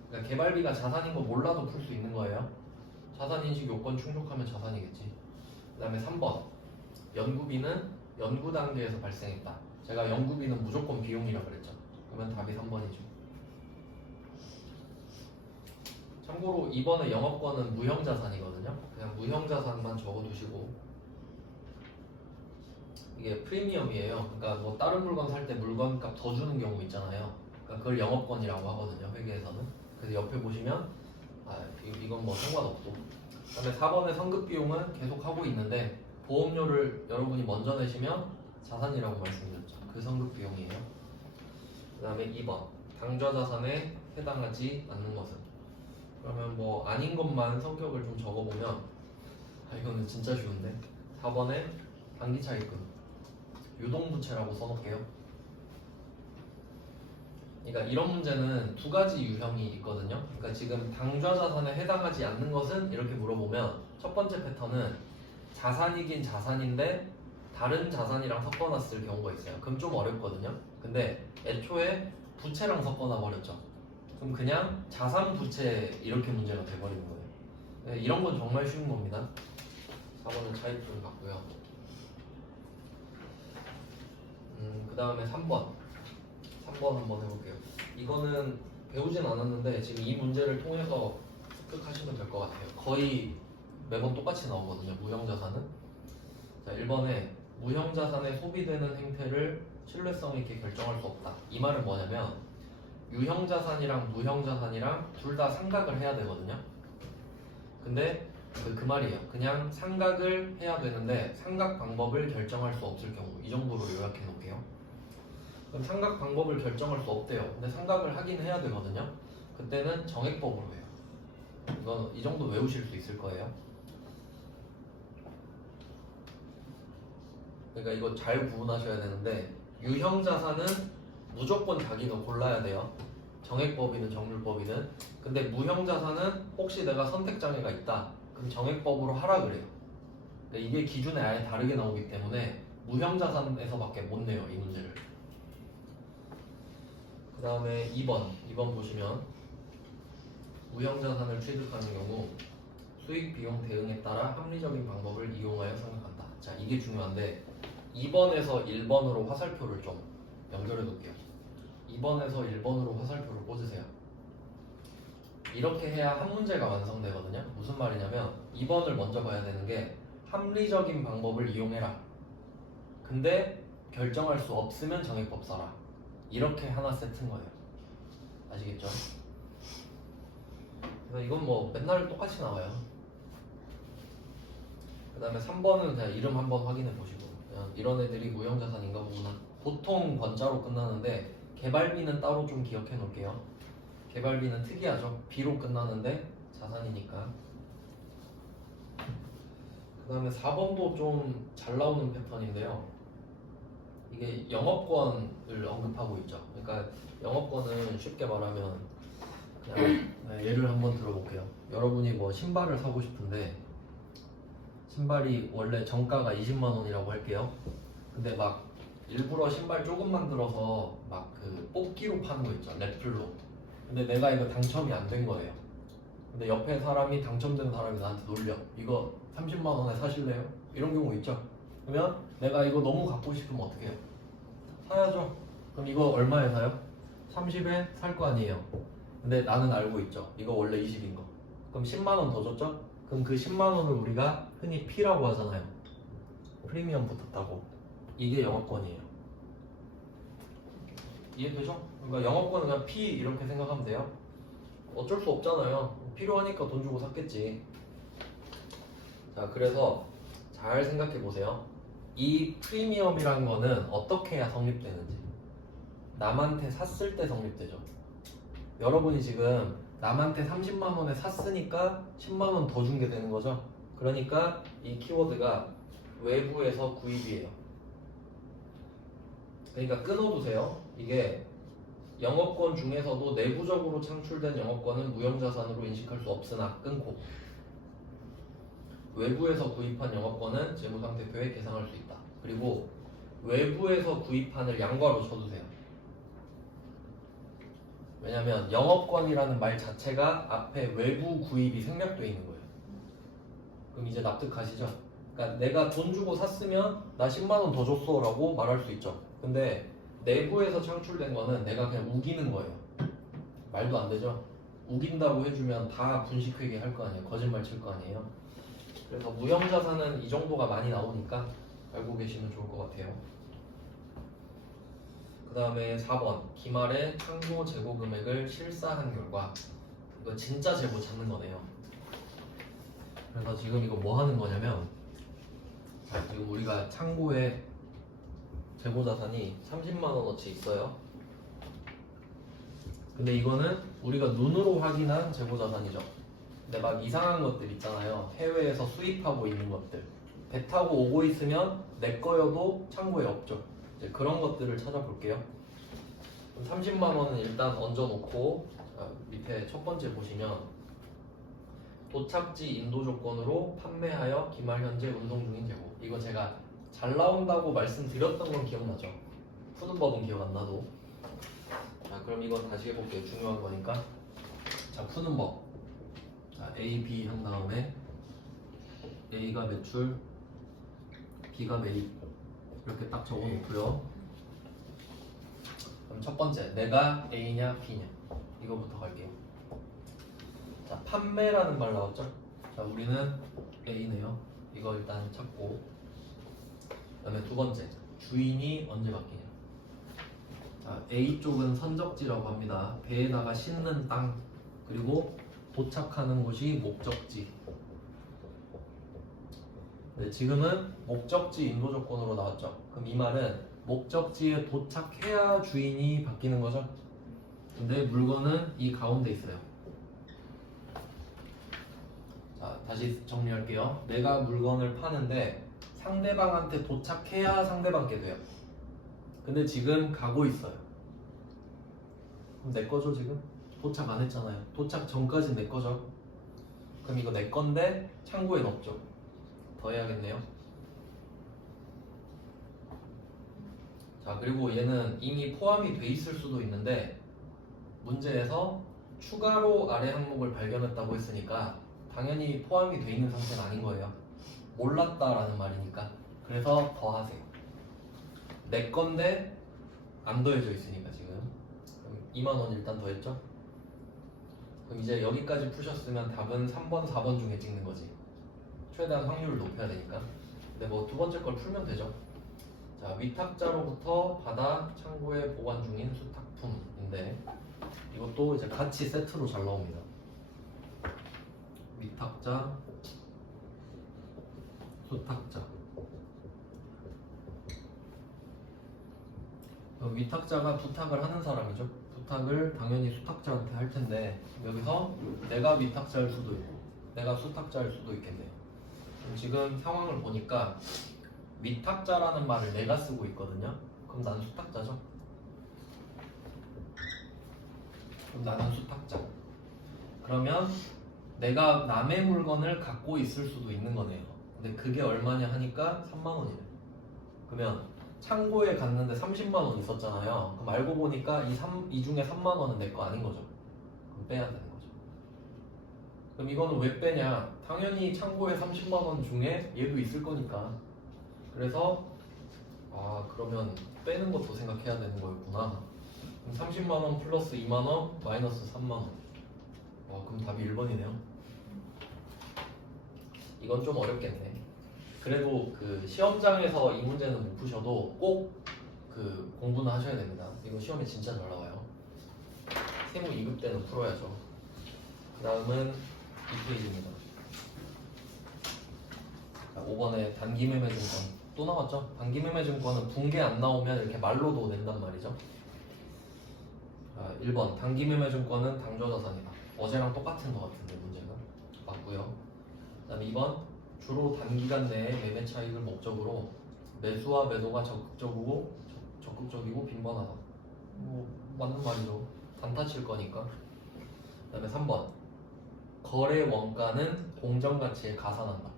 그러니까 개발비가 자산인 거 몰라도 풀 수 있는 거예요. 자산 인식 요건 충족하면 자산이겠지. 그 다음에 3번 연구비는 연구 단계에서 발생했다. 제가 연구비는 무조건 비용이라고 그랬죠. 그러면 답이 3번이죠. 참고로 2번의 영업권은 무형자산이거든요. 그냥 무형자산만 적어두시고 이게 프리미엄이에요. 그러니까 뭐 다른 물건 살 때 물건값 더 주는 경우 있잖아요. 그러니까 그걸 영업권이라고 하거든요. 회계에서는. 그래서 옆에 보시면 이건 뭐 상관없고. 그다음에 4번의 선급비용은 계속 하고 있는데 보험료를 여러분이 먼저 내시면 자산이라고 말씀드렸죠. 그 선급비용이에요. 그다음에 2번 당좌자산에 해당하지 않는 것은. 그러면 뭐 아닌 것만 성격을 좀 적어보면 이거는 진짜 쉬운데 4번에 단기차익금 유동부채라고 써놓을게요. 그러니까 이런 문제는 두 가지 유형이 있거든요. 그러니까 지금 당좌자산에 해당하지 않는 것은 이렇게 물어보면 첫 번째 패턴은 자산이긴 자산인데 다른 자산이랑 섞어놨을 경우가 있어요. 그럼 좀 어렵거든요. 근데 애초에 부채랑 섞어놔 버렸죠. 그럼 그냥 자산 부채 이렇게 문제가 돼버리는 거예요. 네, 이런 건 정말 쉬운 겁니다. 4번은 차익 좀 같고요. 그 다음에 3번 한번 해볼게요. 이거는 배우진 않았는데 지금 이 문제를 통해서 습득하시면 될 것 같아요. 거의 매번 똑같이 나오거든요. 무형자산은. 자, 1번에 무형자산에 소비되는 행태를 신뢰성 있게 결정할 수 없다. 이 말은 뭐냐면 유형자산이랑 무형자산이랑 둘 다 상각을 해야 되거든요. 근데 그 말이에요. 그냥 상각을 해야 되는데 상각 방법을 결정할 수 없을 경우 이 정도로 요약해 놓을게요. 그럼 상각 방법을 결정할 수 없대요. 근데 상각을 하긴 해야 되거든요. 그때는 정액법으로 해요. 이거 이 정도 외우실 수 있을 거예요. 그러니까 이거 잘 구분하셔야 되는데 유형자산은 무조건 자기가 골라야 돼요. 정액법이든 정률법이든. 근데 무형자산은 혹시 내가 선택장애가 있다. 그럼 정액법으로 하라 그래요. 근데 이게 기준에 아예 다르게 나오기 때문에 무형자산에서밖에 못 내요. 이 문제를. 그 다음에 2번 보시면 무형자산을 취득하는 경우 수익 비용 대응에 따라 합리적인 방법을 이용하여 생각한다. 자, 이게 중요한데 2번에서 1번으로 화살표를 좀 연결해 놓을게요. 2번에서 1번으로 화살표를 꽂으세요. 이렇게 해야 한 문제가 완성되거든요. 무슨 말이냐면 2번을 먼저 봐야 되는 게 합리적인 방법을 이용해라. 근데 결정할 수 없으면 정액법 써라. 이렇게 하나 세트인 거예요. 아시겠죠? 그래서 이건 뭐 맨날 똑같이 나와요. 그 다음에 3번은 그냥 이름 한번 확인해 보시고 그냥 이런 애들이 무형자산인가 보구나. 보통 번자로 끝나는데 개발비는 따로 좀 기억해 놓을게요. 개발비는 특이하죠. 비로 끝나는데 자산이니까. 그 다음에 4번도 좀 잘 나오는 패턴인데요. 이게 영업권을 언급하고 있죠. 그러니까 영업권은 쉽게 말하면 그냥 예를 한번 들어볼게요. 여러분이 뭐 신발을 사고 싶은데 신발이 원래 정가가 20만 원이라고 할게요. 근데 막 일부러 신발 조금 만들어서 막 그 뽑기로 파는 거 있죠. 랩플로. 근데 내가 이거 당첨이 안 된 거예요. 근데 옆에 사람이 당첨된 사람이 나한테 놀려. 이거 30만 원에 사실래요? 이런 경우 있죠. 그러면 내가 이거 너무 갖고 싶으면 어떻게 해요? 사야죠. 그럼 이거 얼마에 사요? 30에 살 거 아니에요. 근데 나는 알고 있죠. 이거 원래 20인 거. 그럼 10만 원 더 줬죠? 그럼 그 10만 원을 우리가 흔히 P라고 하잖아요. 프리미엄 붙었다고. 이게 영업권이에요. 이해되죠? 그러니까 영업권은 그냥 P 이렇게 생각하면 돼요. 어쩔 수 없잖아요. 필요하니까 돈 주고 샀겠지. 자, 그래서 잘 생각해 보세요. 이 프리미엄이란 거는 어떻게 해야 성립되는지. 남한테 샀을 때 성립되죠. 여러분이 지금 남한테 30만 원에 샀으니까 10만 원 더 준 게 되는 거죠. 그러니까 이 키워드가 외부에서 구입이에요. 그러니까 끊어두세요. 이게 영업권 중에서도 내부적으로 창출된 영업권은 무형자산으로 인식할 수 없으나 끊고, 외부에서 구입한 영업권은 재무상태표에 계상할 수 있다. 그리고 외부에서 구입한을 양괄호 쳐두세요. 왜냐면 영업권이라는 말 자체가 앞에 외부 구입이 생략되어 있는 거예요. 그럼 이제 납득하시죠? 그러니까 내가 돈 주고 샀으면 나 10만 원 더 줬어 라고 말할 수 있죠. 근데 내부에서 창출된 거는 내가 그냥 우기는 거예요. 말도 안 되죠? 우긴다고 해주면 다 분식회계 할 거 아니에요. 거짓말 칠 거 아니에요. 그래서 무형자산은 이 정도가 많이 나오니까 알고 계시면 좋을 것 같아요. 그 다음에 4번 기말에 창고 재고 금액을 실사한 결과. 이거 진짜 재고 찾는 거네요. 그래서 지금 이거 뭐 하는 거냐면, 자, 지금 우리가 창고에 재고 자산이 30만 원어치 있어요. 근데 이거는 우리가 눈으로 확인한 재고 자산이죠. 근데 막 이상한 것들 있잖아요. 해외에서 수입하고 있는 것들. 배 타고 오고 있으면 내 거여도 창고에 없죠. 이제 그런 것들을 찾아볼게요. 30만 원은 일단 얹어놓고, 밑에 첫 번째 보시면 도착지 인도 조건으로 판매하여 기말 현재 운송 중인 재고. 이거 제가 잘 나온다고 말씀드렸던 건 기억나죠? 푸는 법은 기억 안 나도. 자, 그럼 이건 다시 해볼게요. 중요한 거니까. 자, 푸는 법. 자, A, B 한 다음에 A가 매출, B가 매입. 이렇게 딱 적어놓고요. 그럼 첫 번째, 내가 A냐 B냐, 이거부터 갈게요. 자, 판매라는 말 나왔죠? 자, 우리는 A네요. 이거 일단 찾고, 그 다음에 두 번째, 주인이 언제 바뀌냐. 자, A 쪽은 선적지라고 합니다. 배에다가 싣는 땅, 그리고 도착하는 곳이 목적지. 네, 지금은 목적지 인도 조건으로 나왔죠. 그럼 이 말은 목적지에 도착해야 주인이 바뀌는 거죠. 근데 물건은 이 가운데 있어요. 자, 다시 정리할게요. 내가 물건을 파는데 상대방한테 도착해야 상대방께 돼요. 근데 지금 가고 있어요. 그럼 내 거죠 지금? 도착 안 했잖아요. 도착 전까지는 내 거죠. 그럼 이거 내 건데 창고에 넣었죠. 더 해야겠네요. 자, 그리고 얘는 이미 포함이 돼 있을 수도 있는데 문제에서 추가로 아래 항목을 발견했다고 했으니까 당연히 포함이 돼 있는 상태는 아닌 거예요. 몰랐다라는 말이니까. 그래서 더 하세요. 내 건데 안 더해져 있으니까 지금. 그럼 2만 원 일단 더했죠? 그럼 이제 여기까지 푸셨으면 답은 3번, 4번 중에 찍는 거지. 최대한 확률을 높여야 되니까. 근데 뭐 두 번째 걸 풀면 되죠. 자, 위탁자로부터 받아 창고에 보관 중인 수탁품인데 이것도 이제 같이 세트로 잘 나옵니다. 위탁자, 수탁자. 위탁자가 부탁을 하는 사람이죠. 부탁을 당연히 수탁자한테 할 텐데 여기서 내가 위탁자일 수도 있고 내가 수탁자일 수도 있겠네요. 지금 상황을 보니까 위탁자라는 말을 내가 쓰고 있거든요. 그럼 나는 수탁자죠. 그럼 나는 수탁자. 그러면 내가 남의 물건을 갖고 있을 수도 있는 거네요. 근데 그게 얼마냐 하니까 3만 원이네. 그러면 창고에 갔는데 30만 원 있었잖아요. 그럼 알고 보니까 이 중에 3만 원은 내 거 아닌 거죠. 그럼 빼야 되는 거죠. 그럼 이거는 왜 빼냐? 당연히 창고에 30만 원 중에 얘도 있을 거니까. 그래서 그러면 빼는 것도 생각해야 되는 거였구나. 그럼 30만 원 플러스 2만 원 마이너스 3만 원. 그럼 답이 1번이네요. 이건 좀 어렵겠네. 그래도 그 시험장에서 이 문제는 못 푸셔도 꼭 그 공부는 하셔야 됩니다. 이거 시험에 진짜 잘 나와요. 세무 2급 때는 풀어야죠. 그 다음은 2페이지입니다. 5번에 단기매매증권 또 나왔죠? 단기매매증권은 붕괴 안 나오면 이렇게 말로도 낸단 말이죠. 1번 단기매매증권은 당좌자산이다. 어제랑 똑같은 것 같은데 문제가 맞고요. 그 다음에 2번 주로 단기간 내에 매매 차익을 목적으로 매수와 매도가 적극적이고 빈번하다. 맞는 말이죠. 단타 칠 거니까. 그 다음에 3번 거래 원가는 공정가치에 가산한다.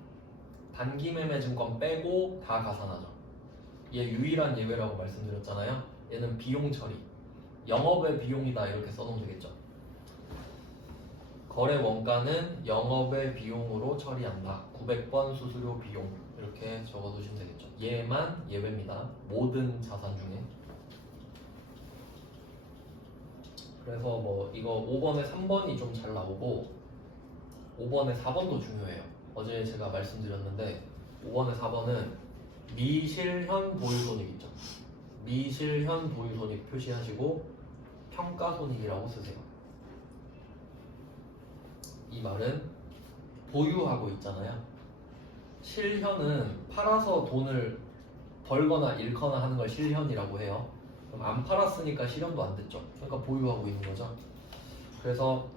단기매매 증권 빼고 다 가산하죠. 얘 유일한 예외라고 말씀드렸잖아요. 얘는 비용 처리, 영업의 비용이다 이렇게 써놓으면 되겠죠. 거래 원가는 영업의 비용으로 처리한다. 900번 수수료 비용 이렇게 적어두시면 되겠죠. 얘만 예외입니다. 모든 자산 중에. 그래서 뭐 이거 5번에 3번이 좀 잘 나오고 5번에 4번도 중요해요. 어제 제가 말씀드렸는데 5번에 4번은 미실현 보유손익 있죠. 미실현 보유손익 표시하시고 평가손익이라고 쓰세요. 이 말은 보유하고 있잖아요. 실현은 팔아서 돈을 벌거나 잃거나 하는 걸 실현이라고 해요. 그럼 안 팔았으니까 실현도 안 됐죠. 그러니까 보유하고 있는 거죠. 그래서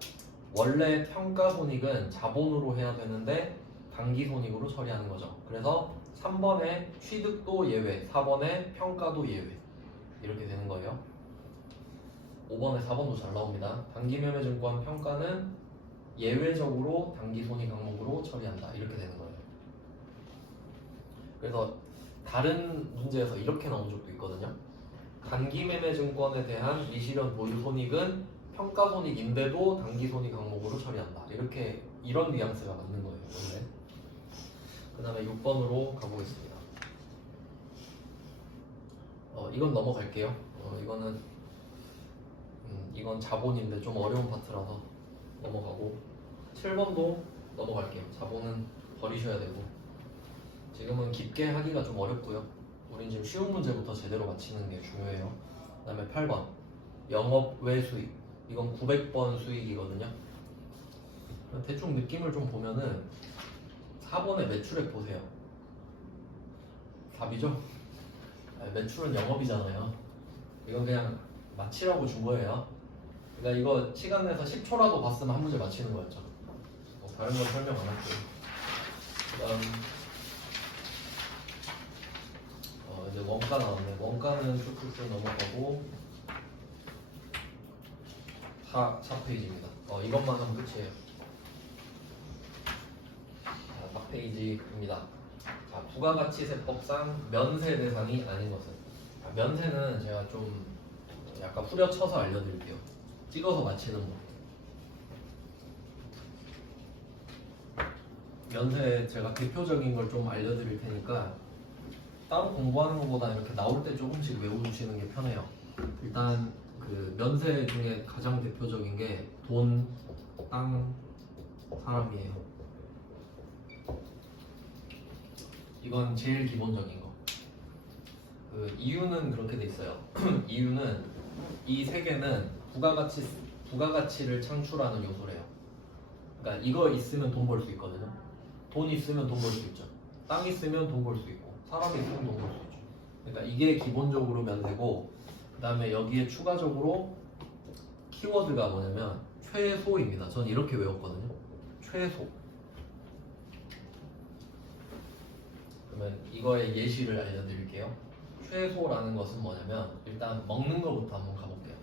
원래 평가손익은 자본으로 해야 되는데 당기손익으로 처리하는 거죠. 그래서 3번에 취득도 예외, 4번에 평가도 예외 이렇게 되는 거예요. 5번에 4번도 잘 나옵니다. 단기매매증권 평가는 예외적으로 당기손익 항목으로 처리한다 이렇게 되는 거예요. 그래서 다른 문제에서 이렇게 나온 적도 있거든요. 단기매매증권에 대한 미실현 보유손익은 평가손익인데도 당기손익 항목으로 처리한다. 이렇게 이런 뉘앙스가 맞는 거예요. 원래. 그 다음에 6번으로 가보겠습니다. 이건 넘어갈게요. 이건 자본인데 좀 어려운 파트라서 넘어가고 7번도 넘어갈게요. 자본은 버리셔야 되고 지금은 깊게 하기가 좀 어렵고요. 우린 지금 쉬운 문제부터 제대로 맞히는 게 중요해요. 그 다음에 8번 영업 외 수익 이건 900번 수익이거든요. 대충 느낌을 좀 보면은 4번의 매출액 보세요. 답이죠? 매출은 영업이잖아요. 이건 그냥 맞히라고 준 거예요. 그러니까 이거 시간 내서 10초라도 봤으면 한 문제 맞히는 거였죠. 다른 건 설명 안 할게요. 그 다음 이제 원가 나왔네. 원가는 쭉쭉쭉 넘어가고 4페이지입니다. 이것만 하면 끝이에요. 자, 4페이지입니다. 자, 부가가치세법상 면세 대상이 아닌 것은 면세는 제가 좀 약간 후려쳐서 알려드릴게요. 찍어서 맞히는 거. 면세 제가 대표적인 걸 좀 알려드릴 테니까 따로 공부하는 것보다 이렇게 나올 때 조금씩 외워주시는 게 편해요. 일단 그 면세 중에 가장 대표적인 게 돈, 땅, 사람이에요. 이건 제일 기본적인 거. 그 이유는 그렇게 돼 있어요. 이유는 이 세 개는 부가가치를 창출하는 요소래요. 그러니까 이거 있으면 돈 벌 수 있거든요. 돈 있으면 돈 벌 수 있죠. 땅 있으면 돈 벌 수 있고 사람이 있으면 돈 벌 수 있죠. 그러니까 이게 기본적으로 면세고 그 다음에 여기에 추가적으로 키워드가 뭐냐면 최소입니다. 전 이렇게 외웠거든요. 최소. 그러면 이거의 예시를 알려드릴게요. 최소라는 것은 뭐냐면 일단 먹는 거부터 한번 가볼게요.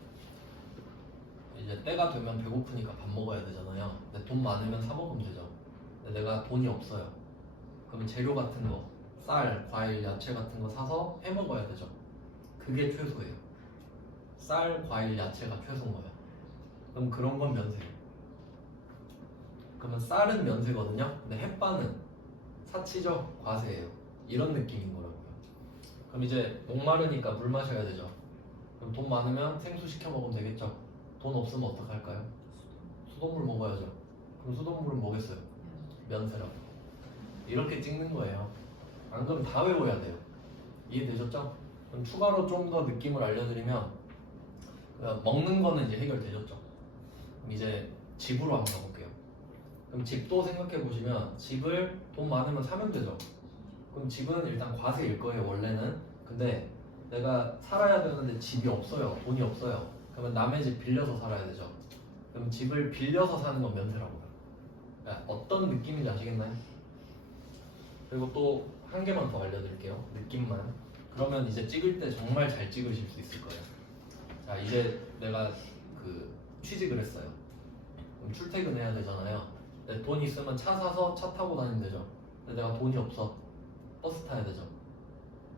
이제 때가 되면 배고프니까 밥 먹어야 되잖아요. 근데 돈 많으면 사 먹으면 되죠. 근데 내가 돈이 없어요. 그러면 재료 같은 거, 쌀, 과일, 야채 같은 거 사서 해 먹어야 되죠. 그게 최소예요. 쌀, 과일, 야채가 최소인 거예요. 그럼 그런 건 면세예요. 그러면 쌀은 면세거든요. 근데 햇반은 사치죠, 과세예요. 이런 느낌인 거라고요. 그럼 이제 목마르니까 물 마셔야 되죠. 그럼 돈 많으면 생수 시켜 먹으면 되겠죠. 돈 없으면 어떡할까요? 수돗물 먹어야죠. 그럼 수돗물은 뭐겠어요? 면세라고. 이렇게 찍는 거예요. 안 그러면 다 외워야 돼요. 이해되셨죠? 그럼 추가로 좀 더 느낌을 알려드리면 먹는 거는 이제 해결되셨죠. 그럼 이제 집으로 한번 가볼게요. 그럼 집도 생각해 보시면 집을 돈 많으면 사면 되죠. 그럼 집은 일단 과세일 거예요, 원래는. 근데 내가 살아야 되는데 집이 없어요, 돈이 없어요. 그러면 남의 집 빌려서 살아야 되죠. 그럼 집을 빌려서 사는 건 면세라고 해요. 그러니까 어떤 느낌인지 아시겠나요? 그리고 또 한 개만 더 알려드릴게요. 느낌만. 그러면 이제 찍을 때 정말 잘 찍으실 수 있을 거예요. 자, 이제 내가 취직을 했어요. 그럼 출퇴근해야 되잖아요. 근데 돈 있으면 차 사서 차 타고 다니면 되죠. 근데 내가 돈이 없어. 버스 타야 되죠.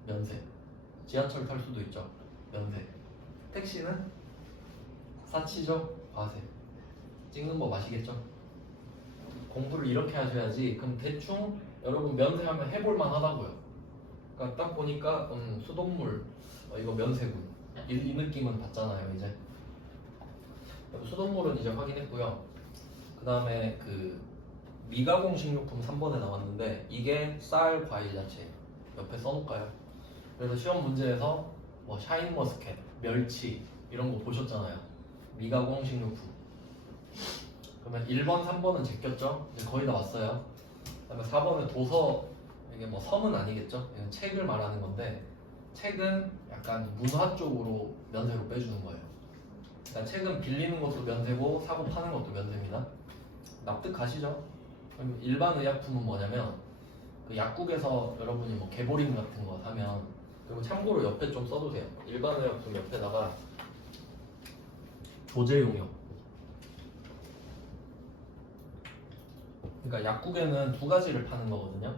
면세. 지하철 탈 수도 있죠. 면세. 택시는 사치죠. 과세. 찍는 법 아시겠죠? 공부를 이렇게 하셔야지. 그럼 대충 여러분 면세하면 해볼만 하다고요. 그러니까 딱 보니까 수돗물 이거 면세군. 이 느낌은 받잖아요. 이제 수돗물은 이제 확인했고요. 그 다음에 미가공 식료품 3번에 나왔는데 이게 쌀, 과일, 야채 옆에 써놓을까요? 그래서 시험 문제에서 뭐 샤인머스켓, 멸치 이런 거 보셨잖아요. 미가공 식료품. 그러면 1번, 3번은 제꼈죠? 이제 거의 다 왔어요. 그 다음에 4번은 도서. 이게 뭐 섬은 아니겠죠? 이건 책을 말하는 건데 책은 약간 문화 쪽으로 면세로 빼주는 거예요. 그러니까 책은 빌리는 것도 면세고 사고 파는 것도 면세입니다. 납득가시죠? 그럼 일반 의약품은 뭐냐면 약국에서 여러분이 뭐 개보린 같은 거 사면, 그리고 참고로 옆에 좀 써두세요. 일반 의약품 옆에다가 조제용역. 그러니까 약국에는 두 가지를 파는 거거든요.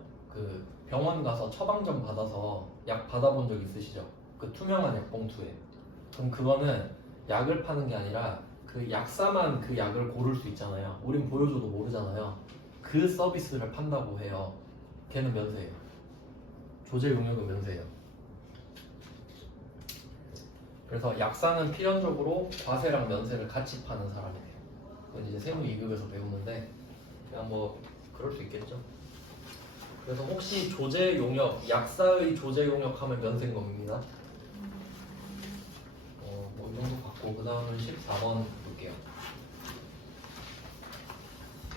병원 가서 처방전 받아서 약 받아본 적 있으시죠? 투명한 약봉투에. 그럼 그거는 약을 파는 게 아니라 약사만 약을 고를 수 있잖아요. 우린 보여줘도 모르잖아요. 그 서비스를 판다고 해요. 걔는 면세예요. 조제 용역은 면세예요. 그래서 약사는 필연적으로 과세랑 면세를 같이 파는 사람이에요. 그건 이제 세무 2급에서 배우는데 그냥 뭐 그럴 수 있겠죠. 그래서 혹시 조제 용역, 약사의 조제 용역 하면 면세인 겁니다. 뭐 이 정도 받고 그 다음은 14번 볼게요.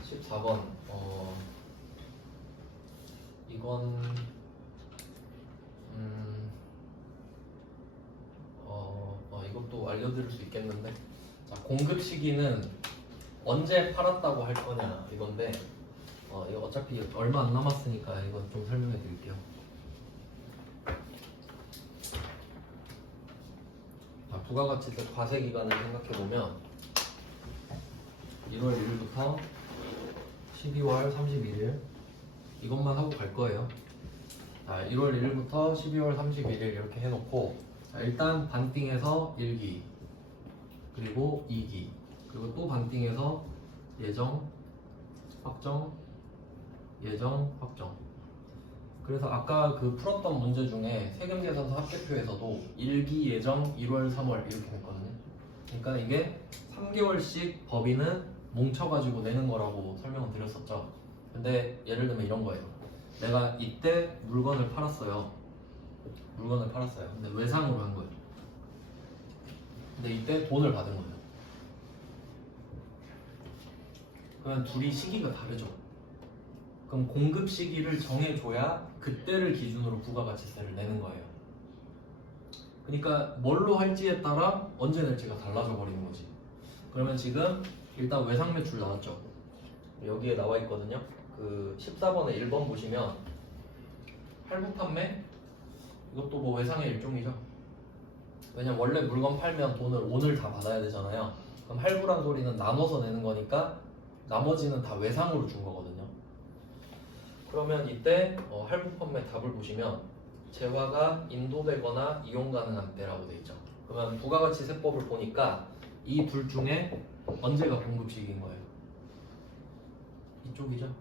14번 이건 이것도 알려드릴 수 있겠는데, 자, 공급 시기는 언제 팔았다고 할 거냐 이건데 이거 어차피 얼마 안 남았으니까 이거 좀 설명해 드릴게요. 자, 부가가치세 과세 기간을 생각해 보면 1월 1일부터 12월 31일 이것만 하고 갈 거예요. 자, 1월 1일부터 12월 31일 이렇게 해놓고, 자, 일단 반띵해서 1기, 그리고 2기, 그리고 또 반띵해서 예정, 확정, 예정, 확정. 그래서 아까 풀었던 문제 중에 세금계산서 합계표에서도 1기 예정 1월 3월 이렇게 됐거든요. 그러니까 이게 3개월씩 법인은 뭉쳐가지고 내는 거라고 설명을 드렸었죠. 근데 예를 들면 이런 거예요. 내가 이때 물건을 팔았어요. 근데 외상으로 한 거예요. 근데 이때 돈을 받은 거예요. 그러면 둘이 시기가 다르죠. 그럼 공급 시기를 정해줘야 그때를 기준으로 부가가치세를 내는 거예요. 그러니까 뭘로 할지에 따라 언제 낼지가 달라져 버리는 거지. 그러면 지금 일단 외상 매출 나왔죠. 여기에 나와 있거든요. 14번에 1번 보시면 할부 판매, 이것도 뭐 외상의 일종이죠. 왜냐면 원래 물건 팔면 돈을 오늘 다 받아야 되잖아요. 그럼 할부란 소리는 나눠서 내는 거니까 나머지는 다 외상으로 준 거거든요. 그러면 이때 할부 판매 답을 보시면 재화가 인도되거나 이용 가능한 때라고 돼 있죠. 그러면 부가가치세법을 보니까 이 둘 중에 언제가 공급 시기인 거예요? 이쪽이죠?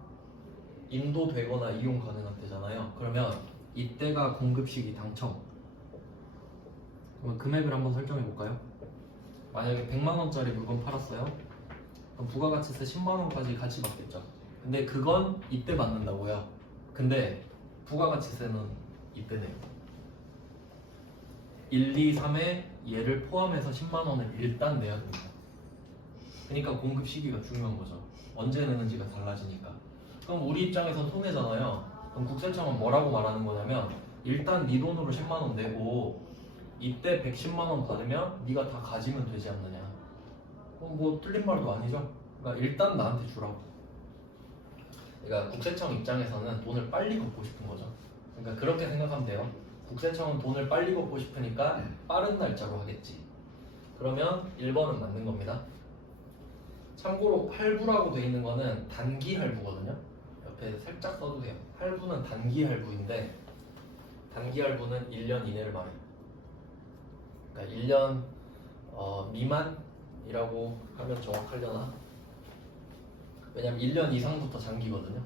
인도되거나 이용 가능한 때잖아요. 그러면 이때가 공급 시기 당첨. 그러면 금액을 한번 설정해 볼까요? 만약에 100만 원짜리 물건 팔았어요. 그럼 부가가치세 10만 원까지 같이 받겠죠. 근데 그건 이때 받는다고요. 근데 부가가치세는 이때네요. 1, 2, 3에 얘를 포함해서 10만 원을 일단 내야 됩니다. 그러니까 공급 시기가 중요한 거죠. 언제 내는지가 달라지니까. 그럼 우리 입장에선 손해잖아요. 그럼 국세청은 뭐라고 말하는 거냐면 일단 네 돈으로 10만 원 내고 이때 110만 원 받으면 네가 다 가지면 되지 않느냐. 뭐 틀린 말도 아니죠. 그러니까 일단 나한테 주라고. 그러니까 국세청 입장에서는 돈을 빨리 걷고 싶은 거죠. 그러니까 그렇게 생각하면 돼요. 국세청은 돈을 빨리 걷고 싶으니까 빠른 날짜로 하겠지. 그러면 1번은 맞는 겁니다. 참고로 할부라고 돼 있는 거는 단기 할부거든요. 옆에 살짝 써주세요. 할부는 단기 할부인데 단기 할부는 1년 이내를 말해요. 그러니까 1년 미만이라고 하면 정확하려나? 왜냐면 1년 이상부터 장기거든요.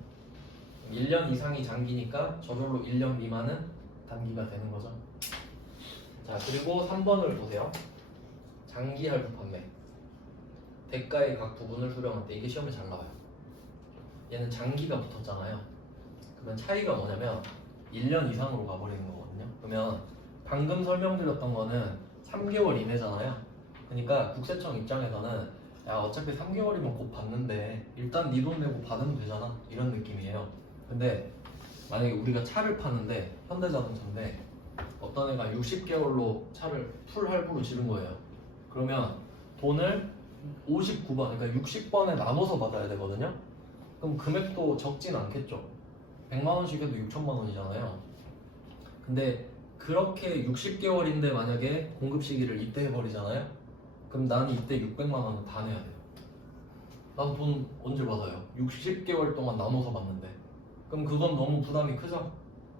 1년 이상이 장기니까 저절로 1년 미만은 단기가 되는 거죠. 자, 그리고 3번을 보세요. 장기 할부 판매. 대가의 각 부분을 수령할 때 이게 시험에 잘 나와요. 얘는 장기가 붙었잖아요. 그러면 차이가 뭐냐면 1년 이상으로 가버리는 거거든요. 그러면 방금 설명드렸던 거는 3개월 이내잖아요. 그러니까 국세청 입장에서는 야 어차피 3개월이면 곧 받는데 일단 네 돈 내고 받으면 되잖아 이런 느낌이에요. 근데 만약에 우리가 차를 파는데 현대자동차인데 어떤 애가 60개월로 차를 풀 할부로 지른 거예요. 그러면 돈을 59번 그러니까 60번에 나눠서 받아야 되거든요. 그럼 금액도 적진 않겠죠. 100만 원씩 해도 6천만 원이잖아요. 근데 그렇게 60개월인데 만약에 공급 시기를 이때 해버리잖아요. 그럼 나는 이때 600만 원은 다 내야 돼요. 난 돈 언제 받아요? 60개월 동안 나눠서 받는데. 그럼 그건 너무 부담이 크죠?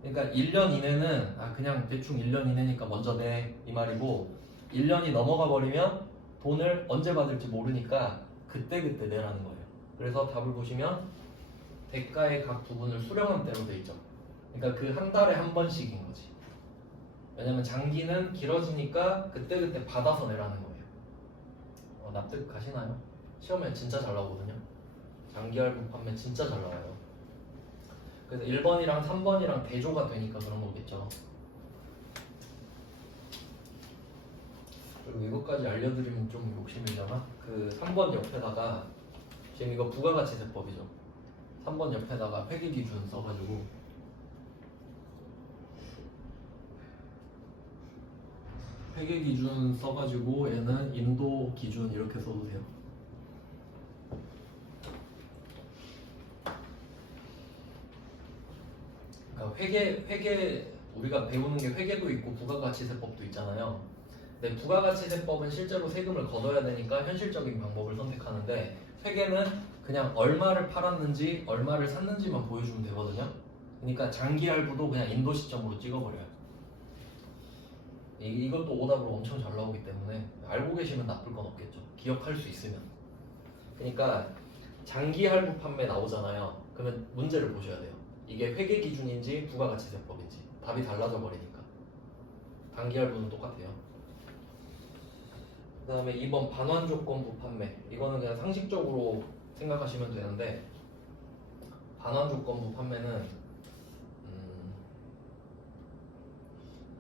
그러니까 1년 이내는 그냥 대충 1년 이내니까 먼저 내 이 말이고 1년이 넘어가 버리면 돈을 언제 받을지 모르니까 그때그때 내라는 거예요. 그래서 답을 보시면 대가의 각 부분을 수령한 때로 돼 있죠. 그러니까 그 한 달에 한 번씩인 거지. 왜냐면 장기는 길어지니까 그때그때 받아서 내라는 거예요. 납득 가시나요? 시험에 진짜 잘 나오거든요. 장기 할부 판매 진짜 잘 나와요. 그래서 1번이랑 3번이랑 대조가 되니까 그런 거겠죠. 그리고 이것까지 알려드리면 좀 욕심이려나? 그 3번 옆에다가 지금 이거 부가가치세법이죠. 3번 옆에다가 회계기준 써가지고 회계기준 써가지고 얘는 인도기준 이렇게 써주세요. 그러니까 회계 우리가 배우는 게 회계도 있고 부가가치세법도 있잖아요. 근데 부가가치세법은 실제로 세금을 걷어야 되니까 현실적인 방법을 선택하는데 회계는 그냥 얼마를 팔았는지 얼마를 샀는지만 보여주면 되거든요. 그러니까 장기 할부도 그냥 인도 시점으로 찍어버려요. 이것도 오답으로 엄청 잘 나오기 때문에 알고 계시면 나쁠 건 없겠죠. 기억할 수 있으면. 그러니까 장기 할부 판매 나오잖아요. 그러면 문제를 보셔야 돼요. 이게 회계 기준인지 부가가치세법인지 답이 달라져 버리니까. 단기 할부는 똑같아요. 그 다음에 2번 반환조건부 판매. 이거는 그냥 상식적으로 생각하시면 되는데 반환조건부 판매는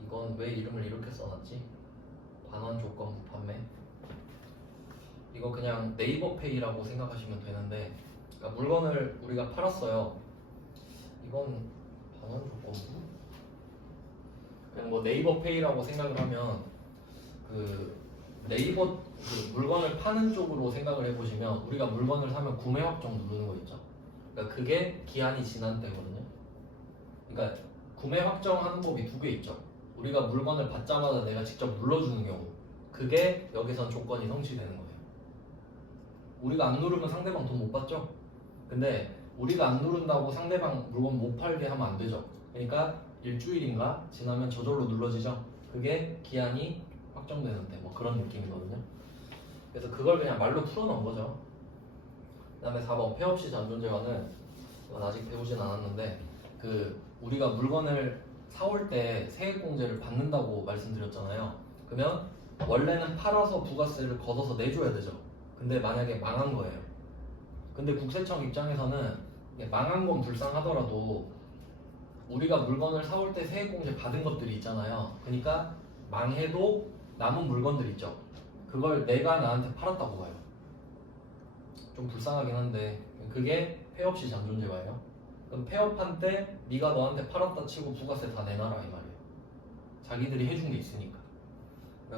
이건 왜 이름을 이렇게 써놨지? 반환조건부 판매. 이거 그냥 네이버페이라고 생각하시면 되는데 그러니까 물건을 우리가 팔았어요. 이건 반환조건부? 그냥 뭐 네이버페이라고 생각을 하면 그 네이버 그 물건을 파는 쪽으로 생각을 해보시면 우리가 물건을 사면 구매 확정 누르는 거 있죠. 그러니까 그게 기한이 지난 때거든요. 그러니까 구매 확정하는 법이 두 개 있죠. 우리가 물건을 받자마자 내가 직접 눌러주는 경우 그게 여기선 조건이 성취되는 거예요. 우리가 안 누르면 상대방 돈 못 받죠? 근데 우리가 안 누른다고 상대방 물건 못 팔게 하면 안 되죠. 그러니까 일주일인가 지나면 저절로 눌러지죠. 그게 기한이 확정되는데 뭐 그런 느낌이거든요. 그래서 그걸 그냥 말로 풀어놓은 거죠. 그 다음에 4번 폐 없이 잔존재화는 이건 아직 배우진 않았는데 그 우리가 물건을 사올 때 세액공제를 받는다고 말씀드렸잖아요. 그러면 원래는 팔아서 부가세를 걷어서 내줘야 되죠. 근데 만약에 망한 거예요. 근데 국세청 입장에서는 이게 망한 건 불쌍하더라도 우리가 물건을 사올 때 세액공제 받은 것들이 있잖아요. 그러니까 망해도 남은 물건들 있죠. 그걸 내가 나한테 팔았다고 봐요. 좀 불쌍하긴 한데 그게 폐업시 잔존재화예요. 그럼 폐업한 때 네가 너한테 팔았다 치고 부가세 다 내놔라 이 말이에요. 자기들이 해준 게 있으니까.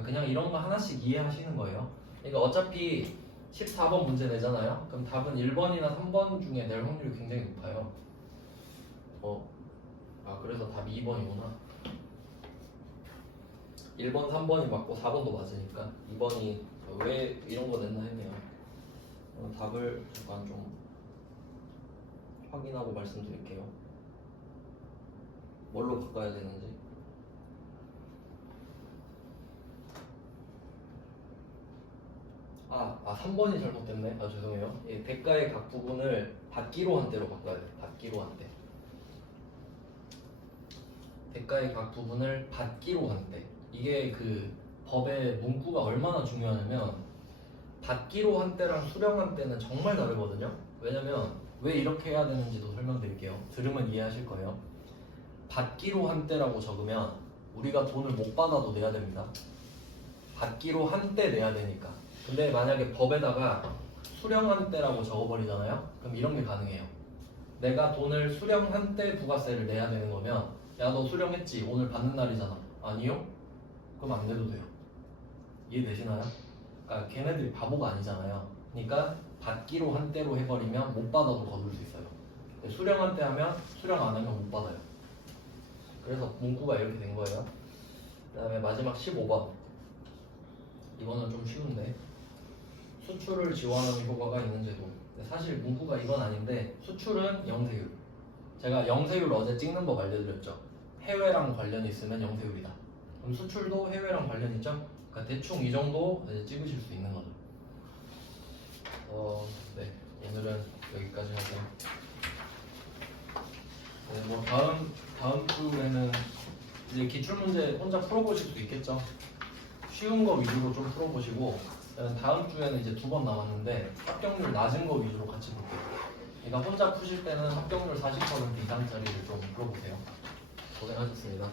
그냥 이런 거 하나씩 이해하시는 거예요. 그러니까 어차피 14번 문제 내잖아요. 그럼 답은 1번이나 3번 중에 낼 확률이 굉장히 높아요. 그래서 답이 2번이구나. 1번, 3번이 맞고 4번도 맞으니까 2번이 왜 이런 거 냈나 했네요. 답을 잠깐 좀 확인하고 말씀드릴게요. 뭘로 바꿔야 되는지. 3번이 잘못됐네. 죄송해요. 이 대가의 각 부분을 받기로 한 때로 바꿔야 돼요. 받기로 한 때. 대가의 각 부분을 받기로 한 때. 이게 그 법의 문구가 얼마나 중요하냐면 받기로 한 때랑 수령한 때는 정말 다르거든요. 왜냐면 왜 이렇게 해야 되는지도 설명드릴게요. 들으면 이해하실 거예요. 받기로 한 때라고 적으면 우리가 돈을 못 받아도 내야 됩니다. 받기로 한 때 내야 되니까. 근데 만약에 법에다가 수령한 때라고 적어버리잖아요. 그럼 이런 게 가능해요. 내가 돈을 수령한 때 부가세를 내야 되는 거면 야 너 수령했지? 오늘 받는 날이잖아. 아니요? 그럼 안 내도 돼요. 이해되시나요? 그러니까 걔네들이 바보가 아니잖아요. 그러니까 받기로 한 때로 해버리면 못 받아도 거둘 수 있어요. 수령한 때 하면 수령 안 하면 못 받아요. 그래서 문구가 이렇게 된 거예요. 그 다음에 마지막 15번. 이거는 좀 쉬운데 수출을 지원하는 효과가 있는 제도. 사실 문구가 이건 아닌데 수출은 영세율. 제가 영세율 어제 찍는 법 알려드렸죠. 해외랑 관련이 있으면 영세율이다. 그럼 수출도 해외랑 관련 있죠? 그러니까 대충 이 정도 찍으실 수 있는 거죠. 네. 오늘은 여기까지 하고 뭐 다음 주에는 이제 기출문제 혼자 풀어보실 수도 있겠죠. 쉬운 거 위주로 좀 풀어보시고 다음 주에는 이제 2번 남았는데 합격률 낮은 거 위주로 같이 볼게요. 그러니까 혼자 푸실 때는 합격률 40% 이상짜리를 좀 풀어보세요. 고생하셨습니다.